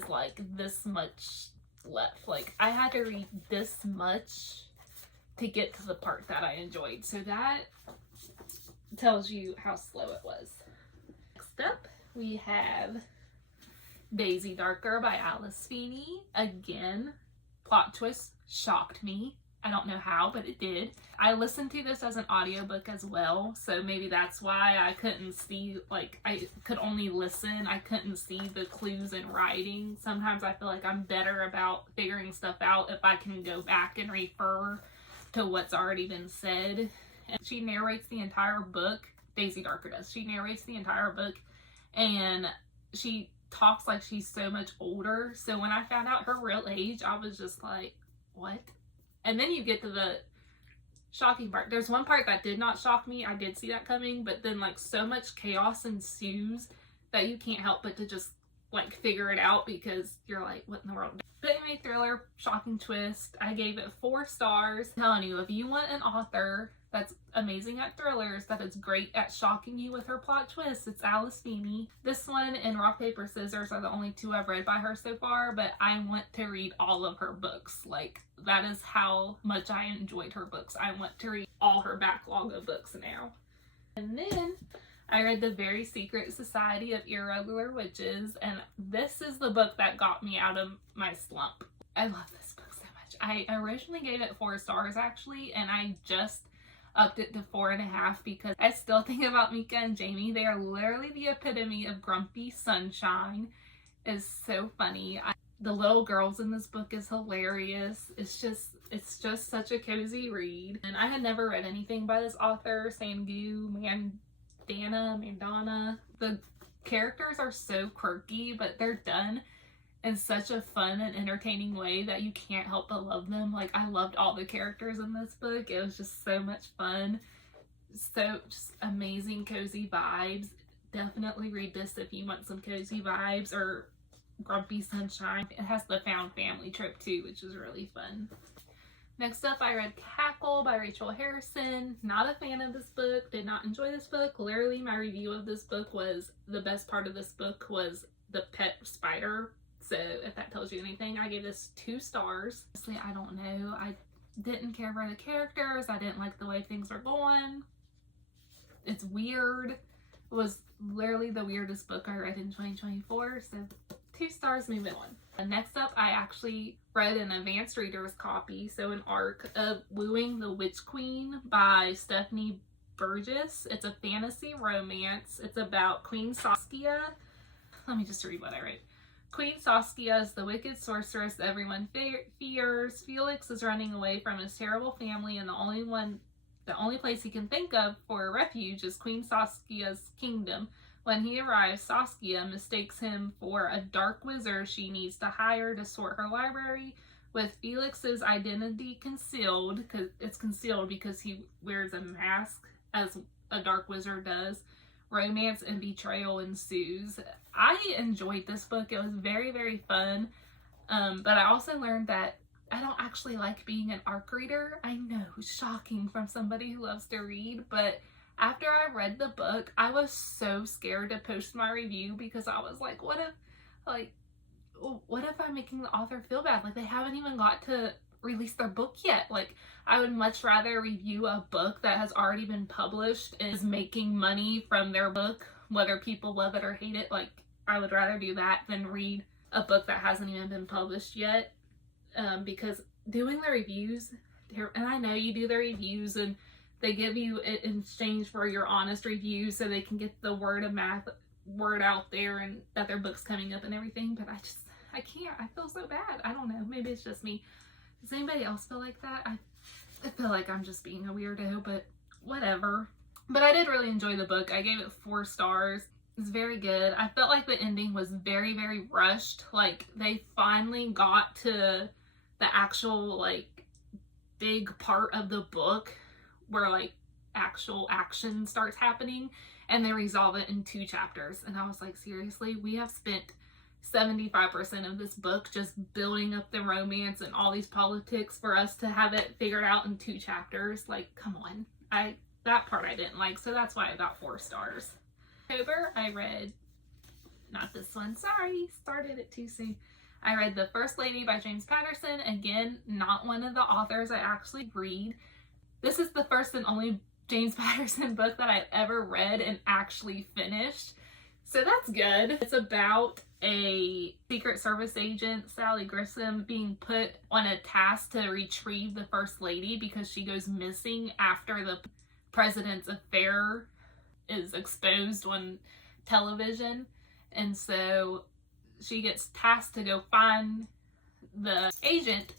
like this much left. Like, I had to read this much to get to the part that I enjoyed. So that tells you how slow it was. Next up, we have Daisy Darker by Alice Feeney. Again, plot twist shocked me. I don't know how, but it did. I listened to this as an audiobook as well, so maybe that's why I couldn't see, like, I could only listen. I couldn't see the clues in writing. Sometimes I feel like I'm better about figuring stuff out if I can go back and refer to what's already been said. And she narrates the entire book. Daisy Darker does. She narrates the entire book, and she talks like she's so much older. So when I found out her real age, I was just like, what? And then you get to the shocking part. There's one part that did not shock me. I did see that coming, but then like so much chaos ensues that you can't help but to just like figure it out, because you're like, what in the world? But anyway, thriller, shocking twist. I gave it 4 stars. I'm telling you, if you want an author that's amazing at thrillers, that is great at shocking you with her plot twists, it's Alice Feeney. This one and Rock, Paper, Scissors are the only 2 I've read by her so far, but I want to read all of her books. Like, that is how much I enjoyed her books. I want to read all her backlog of books now. And then I read The Very Secret Society of Irregular Witches, and this is the book that got me out of my slump. I love this book so much. I originally gave it 4 stars actually, and I just upped it to 4.5 because I still think about Mika and Jamie. They are literally the epitome of grumpy sunshine. It's so funny. The little girls in this book is hilarious. It's just such a cozy read. And I had never read anything by this author, Sangu Mandana. The characters are so quirky, but they're done in such a fun and entertaining way that you can't help but love them. Like, I loved all the characters in this book. It was just so much fun. So just amazing cozy vibes. Definitely read this if you want some cozy vibes or grumpy sunshine. It has the found family trope too, which is really fun. Next up, I read Cackle by Rachel Harrison. Not a fan of this book. Did not enjoy this book. Literally, my review of this book was the best part of this book was the pet spider. So if that tells you anything, I gave this 2 stars. Honestly, I don't know. I didn't care for the characters. I didn't like the way things were going. It's weird. It was literally the weirdest book I read in 2024. So 2 stars, moving on. And next up, I actually read an advanced reader's copy, so an arc of Wooing the Witch Queen by Stephanie Burgess. It's a fantasy romance. It's about Queen Saskia. Let me just read what I wrote. Queen Saskia is the wicked sorceress everyone fears. Felix is running away from his terrible family, and the only place he can think of for refuge is Queen Saskia's kingdom. When he arrives, Saskia mistakes him for a dark wizard she needs to hire to sort her library. With Felix's identity concealed, because it's concealed because he wears a mask, as a dark wizard does, romance and betrayal ensues. I enjoyed this book. It was very, very fun. But I also learned that I don't actually like being an ARC reader. I know, shocking from somebody who loves to read, but after I read the book, I was so scared to post my review because I was like, what if I'm making the author feel bad? Like, they haven't even got to release their book yet. Like, I would much rather review a book that has already been published and is making money from their book, whether people love it or hate it. Like, I would rather do that than read a book that hasn't even been published yet. Because doing the reviews, and I know you do the reviews and they give you it in exchange for your honest reviews so they can get the word out there and that their book's coming up and everything, but I can't. I feel so bad. I don't know. Maybe it's just me. Does anybody else feel like that? I feel like I'm just being a weirdo, but whatever. But I did really enjoy the book. I gave it 4 stars. It's very good. I felt like the ending was very, very rushed. Like, they finally got to the actual, like, big part of the book where, like, actual action starts happening, and they resolve it in 2 chapters. And I was like, seriously? We have spent 75% of this book just building up the romance and all these politics for us to have it figured out in 2 chapters. Like, come on. That part I didn't like, so that's why I got 4 stars. October, I read, not this one, sorry, started it too soon. I read The First Lady by James Patterson. Again, not one of the authors I actually read. This is the first and only James Patterson book that I've ever read and actually finished. So that's good. It's about a Secret Service agent, Sally Grissom, being put on a task to retrieve the First Lady because she goes missing after the president's affair is exposed on television. And so she gets tasked to go find the agent,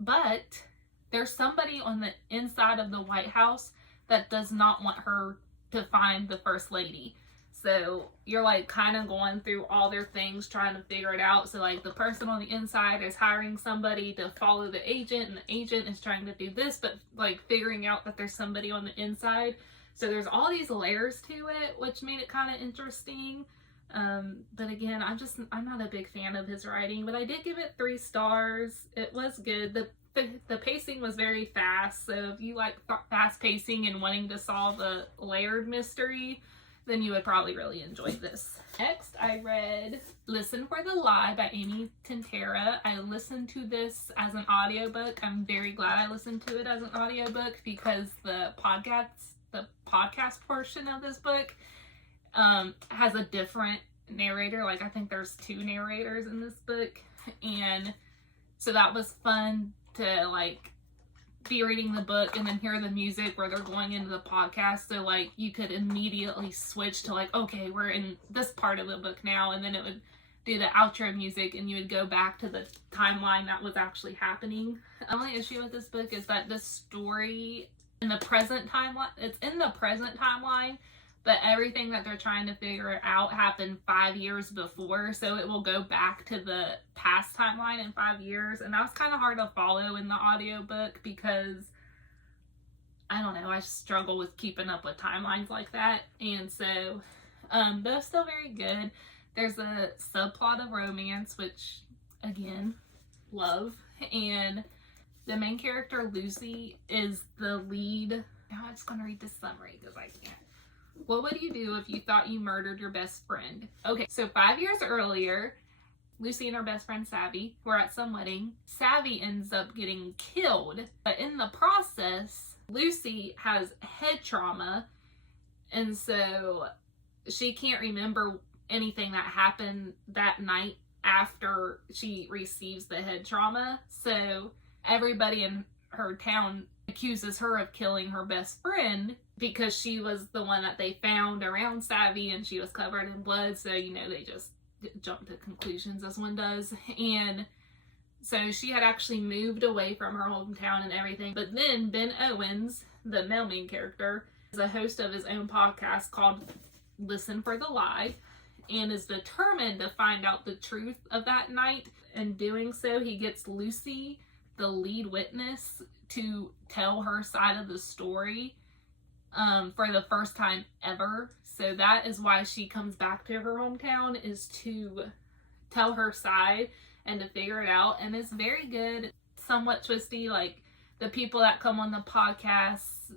but there's somebody on the inside of the White House that does not want her to find the First Lady. So you're like kind of going through all their things, trying to figure it out. So like the person on the inside is hiring somebody to follow the agent, and the agent is trying to do this, but like figuring out that there's somebody on the inside. So there's all these layers to it, which made it kind of interesting. But again, I'm not a big fan of his writing, but I did give it 3 stars. It was good. The pacing was very fast. So if you like fast pacing and wanting to solve a layered mystery, then you would probably really enjoy this. Next, I read Listen for the Lie by Amy Tintera. I listened to this as an audiobook. I'm very glad I listened to it as an audiobook because the podcast portion of this book has a different narrator. Like, I think there's 2 narrators in this book, and so that was fun to like be reading the book and then hear the music where they're going into the podcast, so like you could immediately switch to like, okay, we're in this part of the book now, and then it would do the outro music and you would go back to the timeline that was actually happening. The only issue with this book is that the story in the present timeline, it's in the present timeline, but everything that they're trying to figure out happened 5 years before, so it will go back to the past timeline in 5 years, and that was kind of hard to follow in the audiobook because, I don't know, I struggle with keeping up with timelines like that, and so, but it's still very good. There's a subplot of romance, which, again, love, and the main character, Lucy, is the lead. Now I'm just going to read the summary because I can't. What would you do if you thought you murdered your best friend? Okay, so 5 years earlier, Lucy and her best friend Savvy were at some wedding. Savvy ends up getting killed, but in the process, Lucy has head trauma, and so she can't remember anything that happened that night after she receives the head trauma. So everybody in her town accuses her of killing her best friend because she was the one that they found around Savvy and she was covered in blood. So, you know, they just jump to conclusions as one does. And so she had actually moved away from her hometown and everything. But then Ben Owens, the male main character, is a host of his own podcast called Listen for the Lie, and is determined to find out the truth of that night. In doing so, he gets Lucy, the lead witness, to tell her side of the story for the first time ever. So that is why she comes back to her hometown, is to tell her side and to figure it out. And it's very good, somewhat twisty. Like, the people that come on the podcast,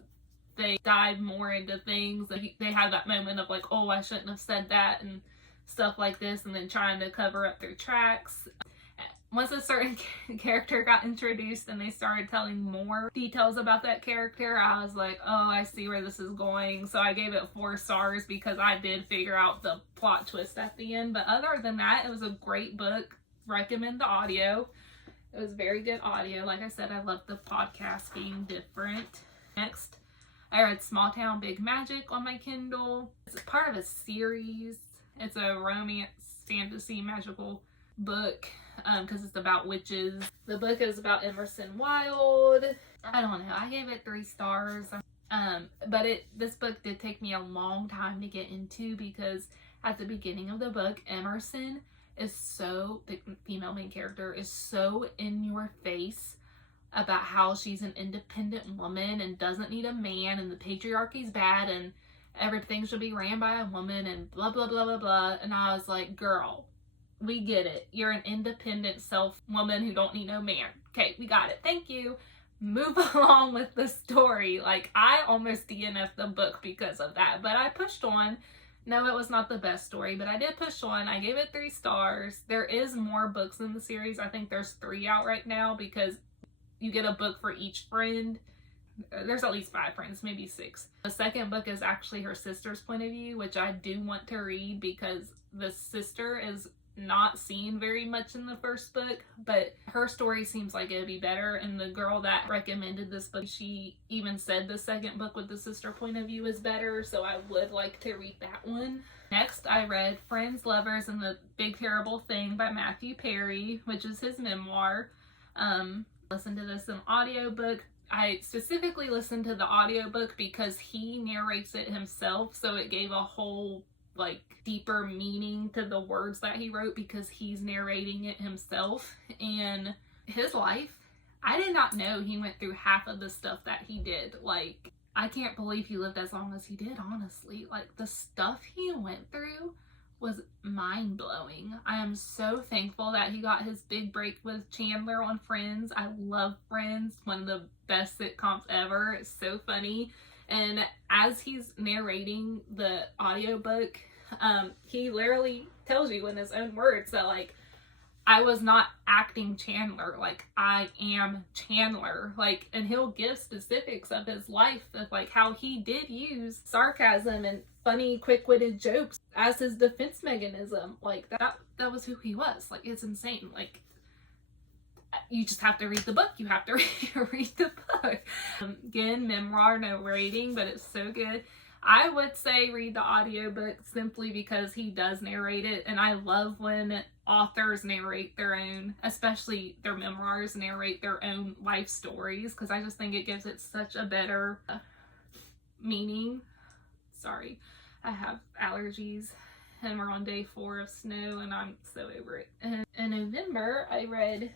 they dive more into things. They have that moment of like, oh, I shouldn't have said that and stuff like this, and then trying to cover up their tracks. Once a certain character got introduced and they started telling more details about that character, I was like, oh, I see where this is going. So I gave it 4 stars because I did figure out the plot twist at the end. But other than that, it was a great book. Recommend the audio. It was very good audio. Like I said, I love the podcast being different. Next, I read Small Town Big Magic on my Kindle. It's part of a series. It's a romance, fantasy, magical book because it's about witches. The book is about Emerson Wild. I don't know. I gave it 3 stars. But this book did take me a long time to get into because at the beginning of the book, Emerson is so, the female main character is so in your face about how she's an independent woman and doesn't need a man, and the patriarchy's bad and everything should be ran by a woman and blah, blah, blah, blah, blah. And I was like, girl, we get it. You're an independent woman who don't need no man. Okay, we got it. Thank you. Move along with the story. Like, I almost DNF'd the book because of that, but I pushed on. No, it was not the best story, but I did push on. I gave it 3 stars. There is more books in the series. I think there's 3 out right now because you get a book for each friend. There's at least 5 friends, maybe 6. The second book is actually her sister's point of view, which I do want to read because the sister is not seen very much in the first book, but her story seems like it would be better. And the girl that recommended this book, she even said the second book with the sister point of view is better, so I would like to read that one. Next, I read Friends, Lovers, and the Big Terrible Thing by Matthew Perry, which is his memoir. Listened to this in audiobook. I specifically listened to the audiobook because he narrates it himself, so it gave a whole like deeper meaning to the words that he wrote because he's narrating it himself. And his life, I did not know he went through half of the stuff that he did. Like, I can't believe he lived as long as he did, honestly. Like, the stuff he went through was mind-blowing. I am so thankful that he got his big break with Chandler on Friends. I love Friends, one of the best sitcoms ever. It's so funny. And as he's narrating the audiobook, he literally tells you in his own words that, like, I was not acting Chandler, like, I am Chandler. Like, and he'll give specifics of his life of like how he did use sarcasm and funny, quick-witted jokes as his defense mechanism. Like, that was who he was. Like, it's insane. Like, you just have to read the book. You have to read the book. Again, memoir, no rating, but it's so good. I would say read the audiobook simply because he does narrate it, and I love when authors narrate their own, especially their memoirs, narrate their own life stories, because I just think it gives it such a better meaning. Sorry, I have allergies, and we're on day 4 of snow, and I'm so over it. And in November, I read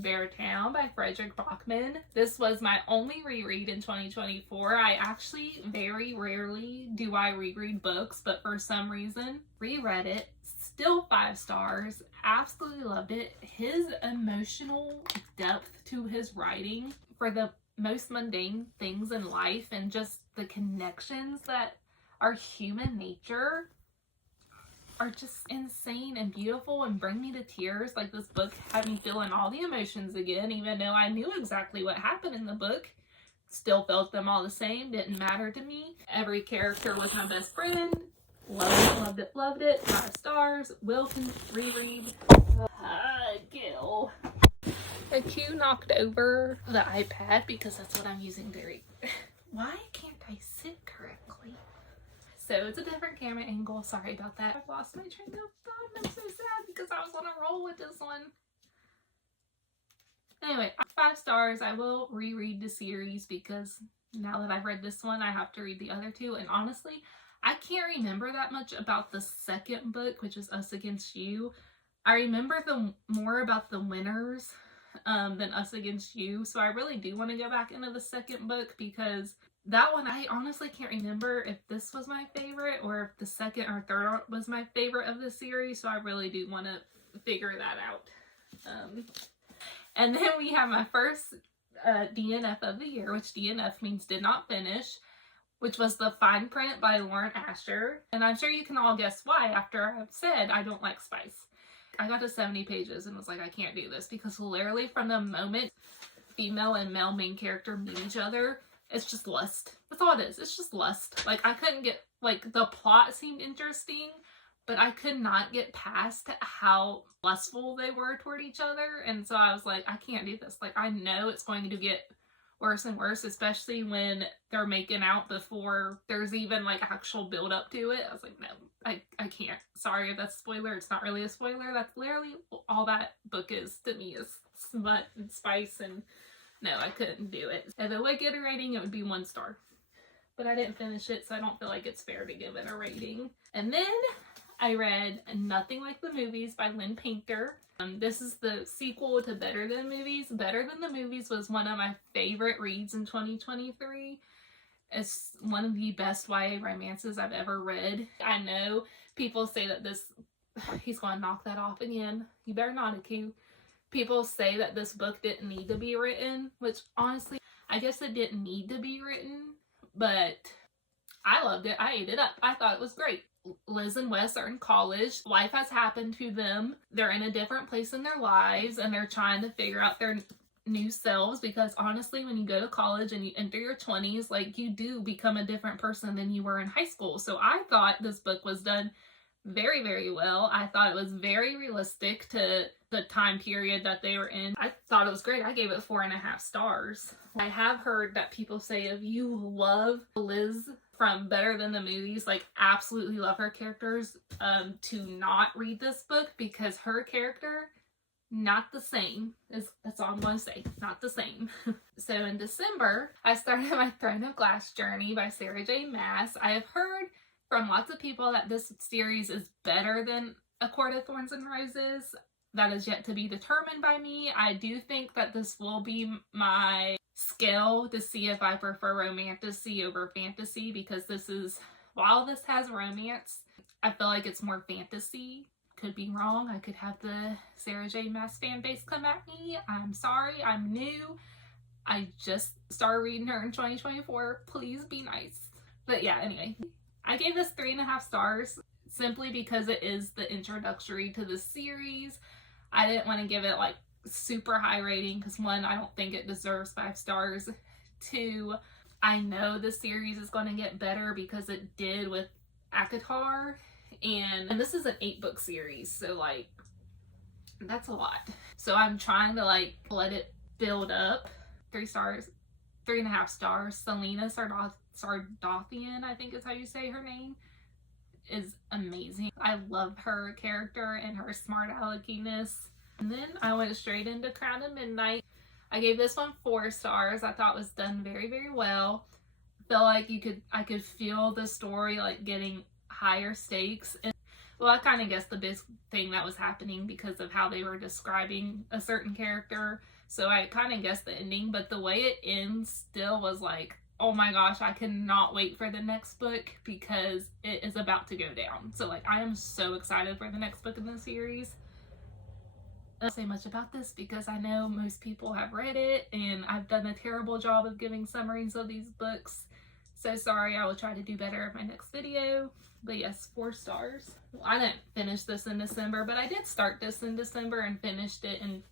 Beartown by Frederick Bachman. This was my only reread in 2024. I actually very rarely do I reread books, but for some reason reread it. Still 5 stars. Absolutely loved it. His emotional depth to his writing for the most mundane things in life and just the connections that are human nature are just insane and beautiful and bring me to tears. Like, this book had me feeling all the emotions again, even though I knew exactly what happened in the book. Still felt them all the same. Didn't matter to me. Every character was my best friend. Loved it, loved it. 5 stars. Will can reread. Gil. The Q knocked over the iPad because that's what I'm using to read. Why can't I sit correctly? So it's a different camera angle. Sorry about that. I've lost my train of thought and I'm so sad because I was on a roll with this one. Anyway, 5 stars. I will reread the series because now that I've read this one, I have to read the other 2. And honestly, I can't remember that much about the second book, which is Us Against You. I remember more about the winners than Us Against You. So I really do want to go back into the second book because that one, I honestly can't remember if this was my favorite or if the second or third was my favorite of the series. So I really do want to figure that out. And then we have my first DNF of the year, which DNF means did not finish, which was The Fine Print by Lauren Asher. And I'm sure you can all guess why after I've said I don't like spice. I got to 70 pages and was like, I can't do this because literally from the moment female and male main character meet each other, it's just lust. That's all it is. It's just lust. Like, I couldn't get, like, the plot seemed interesting, but I could not get past how lustful they were toward each other. And so I was like, I can't do this. Like, I know it's going to get worse and worse, especially when they're making out before there's even like actual build up to it. I was like, no, I can't. Sorry if that's a spoiler. It's not really a spoiler. That's literally all that book is to me, is smut and spice, and no, I couldn't do it. If it would get a rating, it would be 1 star. But I didn't finish it, so I don't feel like it's fair to give it a rating. And then I read Nothing Like the Movies by Lynn Painter. This is the sequel to Better Than Movies. Better Than the Movies was one of my favorite reads in 2023. It's one of the best YA romances I've ever read. I know people say that this... He's going to knock that off again. You better not, Q. People say that this book didn't need to be written, which honestly, I guess it didn't need to be written, but I loved it. I ate it up. I thought it was great. Liz and Wes are in college. Life has happened to them. They're in a different place in their lives and they're trying to figure out their new selves, because honestly, when you go to college and you enter your 20s, like, you do become a different person than you were in high school. So I thought this book was done very, very well. I thought it was very realistic to the time period that they were in. I thought it was great. I gave it 4.5 stars. I have heard that people say if you love Liz from Better Than the Movies, like absolutely love her characters, to not read this book because her character, not the same. That's all I'm going to say. Not the same. So in December, I started my Throne of Glass journey by Sarah J. Maas. I have heard from lots of people that this series is better than A Court of Thorns and Roses. That is yet to be determined by me. I do think that this will be my scale to see if I prefer romantasy over fantasy, because this is, while this has romance, I feel like it's more fantasy. Could be wrong. I could have the Sarah J. Maas fan base come at me. I'm sorry. I'm new. I just started reading her in 2024. Please be nice. But yeah, anyway. I gave this 3.5 stars simply because it is the introductory to the series. I didn't want to give it like super high rating because 1, I don't think it deserves 5 stars. 2, I know the series is going to get better because it did with ACOTAR, and this is an 8-book series, so like that's a lot. So I'm trying to like let it build up. 3 stars, 3.5 stars. Selena Sardothian, I think is how you say her name, is amazing. I love her character and her smart aleckiness. And then I went straight into Crown of Midnight. I gave this one 4 stars. I thought it was done very, very well. Felt like I could feel the story like getting higher stakes. And well, I kind of guessed the big thing that was happening because of how they were describing a certain character. So I kind of guessed the ending, but the way it ends still was like, oh my gosh, I cannot wait for the next book because it is about to go down. So like, I am so excited for the next book in the series. I don't say much about this because I know most people have read it and I've done a terrible job of giving summaries of these books. So sorry, I will try to do better in my next video. But yes, 4 stars. Well, I didn't finish this in December, but I did start this in December and finished it in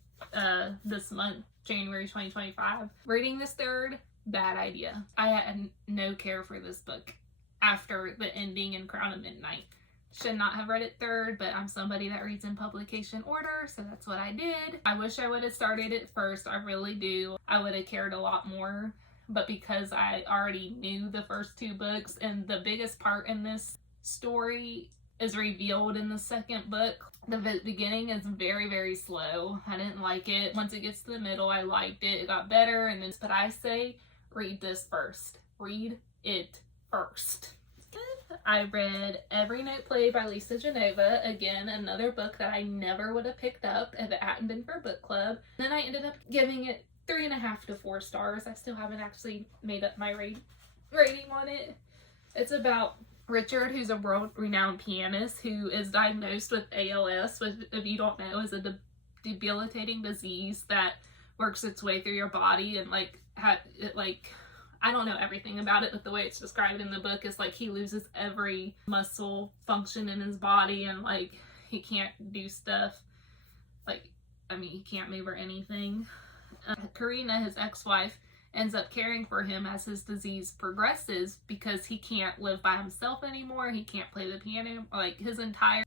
this month, January 2025. Reading this third, bad idea. I had no care for this book after the ending in Crown of Midnight. Should not have read it third, but I'm somebody that reads in publication order, so that's what I did. I wish I would have started it first. I really do. I would have cared a lot more, but because I already knew the first two books, and the biggest part in this story is revealed in the second book. The beginning is very, very slow. I didn't like it. Once it gets to the middle, I liked it. It got better, and then, but I say read this first. Read it first. I read Every Note Played by Lisa Genova. Again, another book that I never would have picked up if it hadn't been for book club. Then I ended up giving it 3.5 to 4 stars. I still haven't actually made up my rating on it. It's about Richard, who's a world-renowned pianist who is diagnosed with ALS, which, if you don't know, is a debilitating disease that works its way through your body, and I don't know everything about it, but the way it's described in the book is like he loses every muscle function in his body, and like he can't do stuff. He can't move or anything. Karina, his ex-wife, ends up caring for him as his disease progresses because he can't live by himself anymore. He can't play the piano. Like, his entire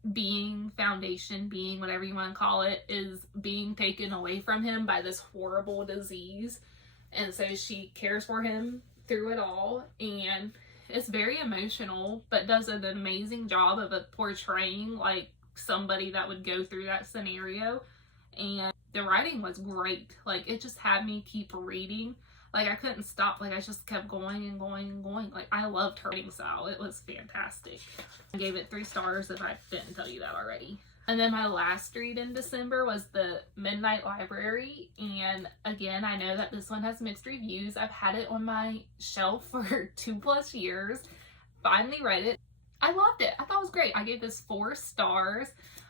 foundation, whatever you want to call it, is being taken away from him by this horrible disease. And so she cares for him through it all, and it's very emotional, but does an amazing job of portraying like somebody that would go through that scenario. And the writing was great. Like, it just had me keep reading. Like, I couldn't stop. Like, I just kept going and going and going. Like, I loved her writing style. It was fantastic. I gave it 3 stars if I didn't tell you that already. And then my last read in December was The Midnight Library. And again, I know that this one has mixed reviews. I've had it on my shelf for 2+ years. Finally read it. I loved it. I thought it was great. I gave this 4 stars.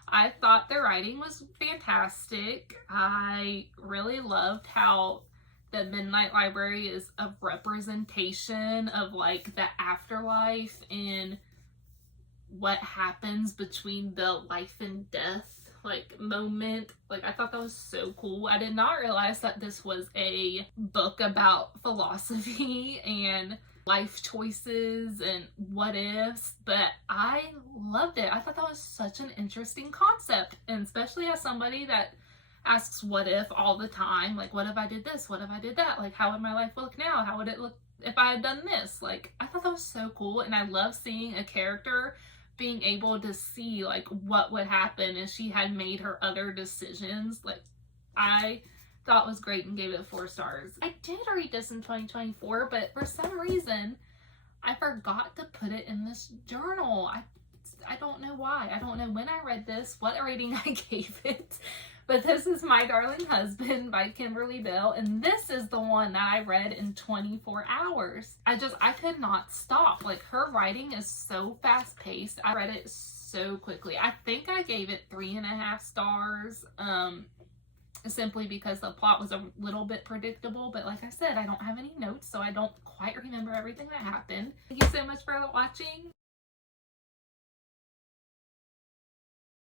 I thought the writing was fantastic. I really loved how the Midnight Library is a representation of like the afterlife and what happens between the life and death like moment. Like, I thought that was so cool. I did not realize that this was a book about philosophy and life choices and what ifs, but I loved it. I thought that was such an interesting concept, and especially as somebody that asks what if all the time. Like, what if I did this? What if I did that? Like, how would my life look now? How would it look if I had done this? Like, I thought that was so cool, and I love seeing a character being able to see like what would happen if she had made her other decisions. Like, I thought was great and gave it 4 stars. I did read this in 2024, but for some reason I forgot to put it in this journal. I don't know why. I don't know when I read this, what rating I gave it, but this is My Darling Husband by Kimberly Bell, and this is the one that I read in 24 hours. I could not stop. Like, her writing is so fast paced. I read it so quickly. I think I gave it 3.5 stars, simply because the plot was a little bit predictable, but like I said, I don't have any notes, so I don't quite remember everything that happened. Thank you so much for watching.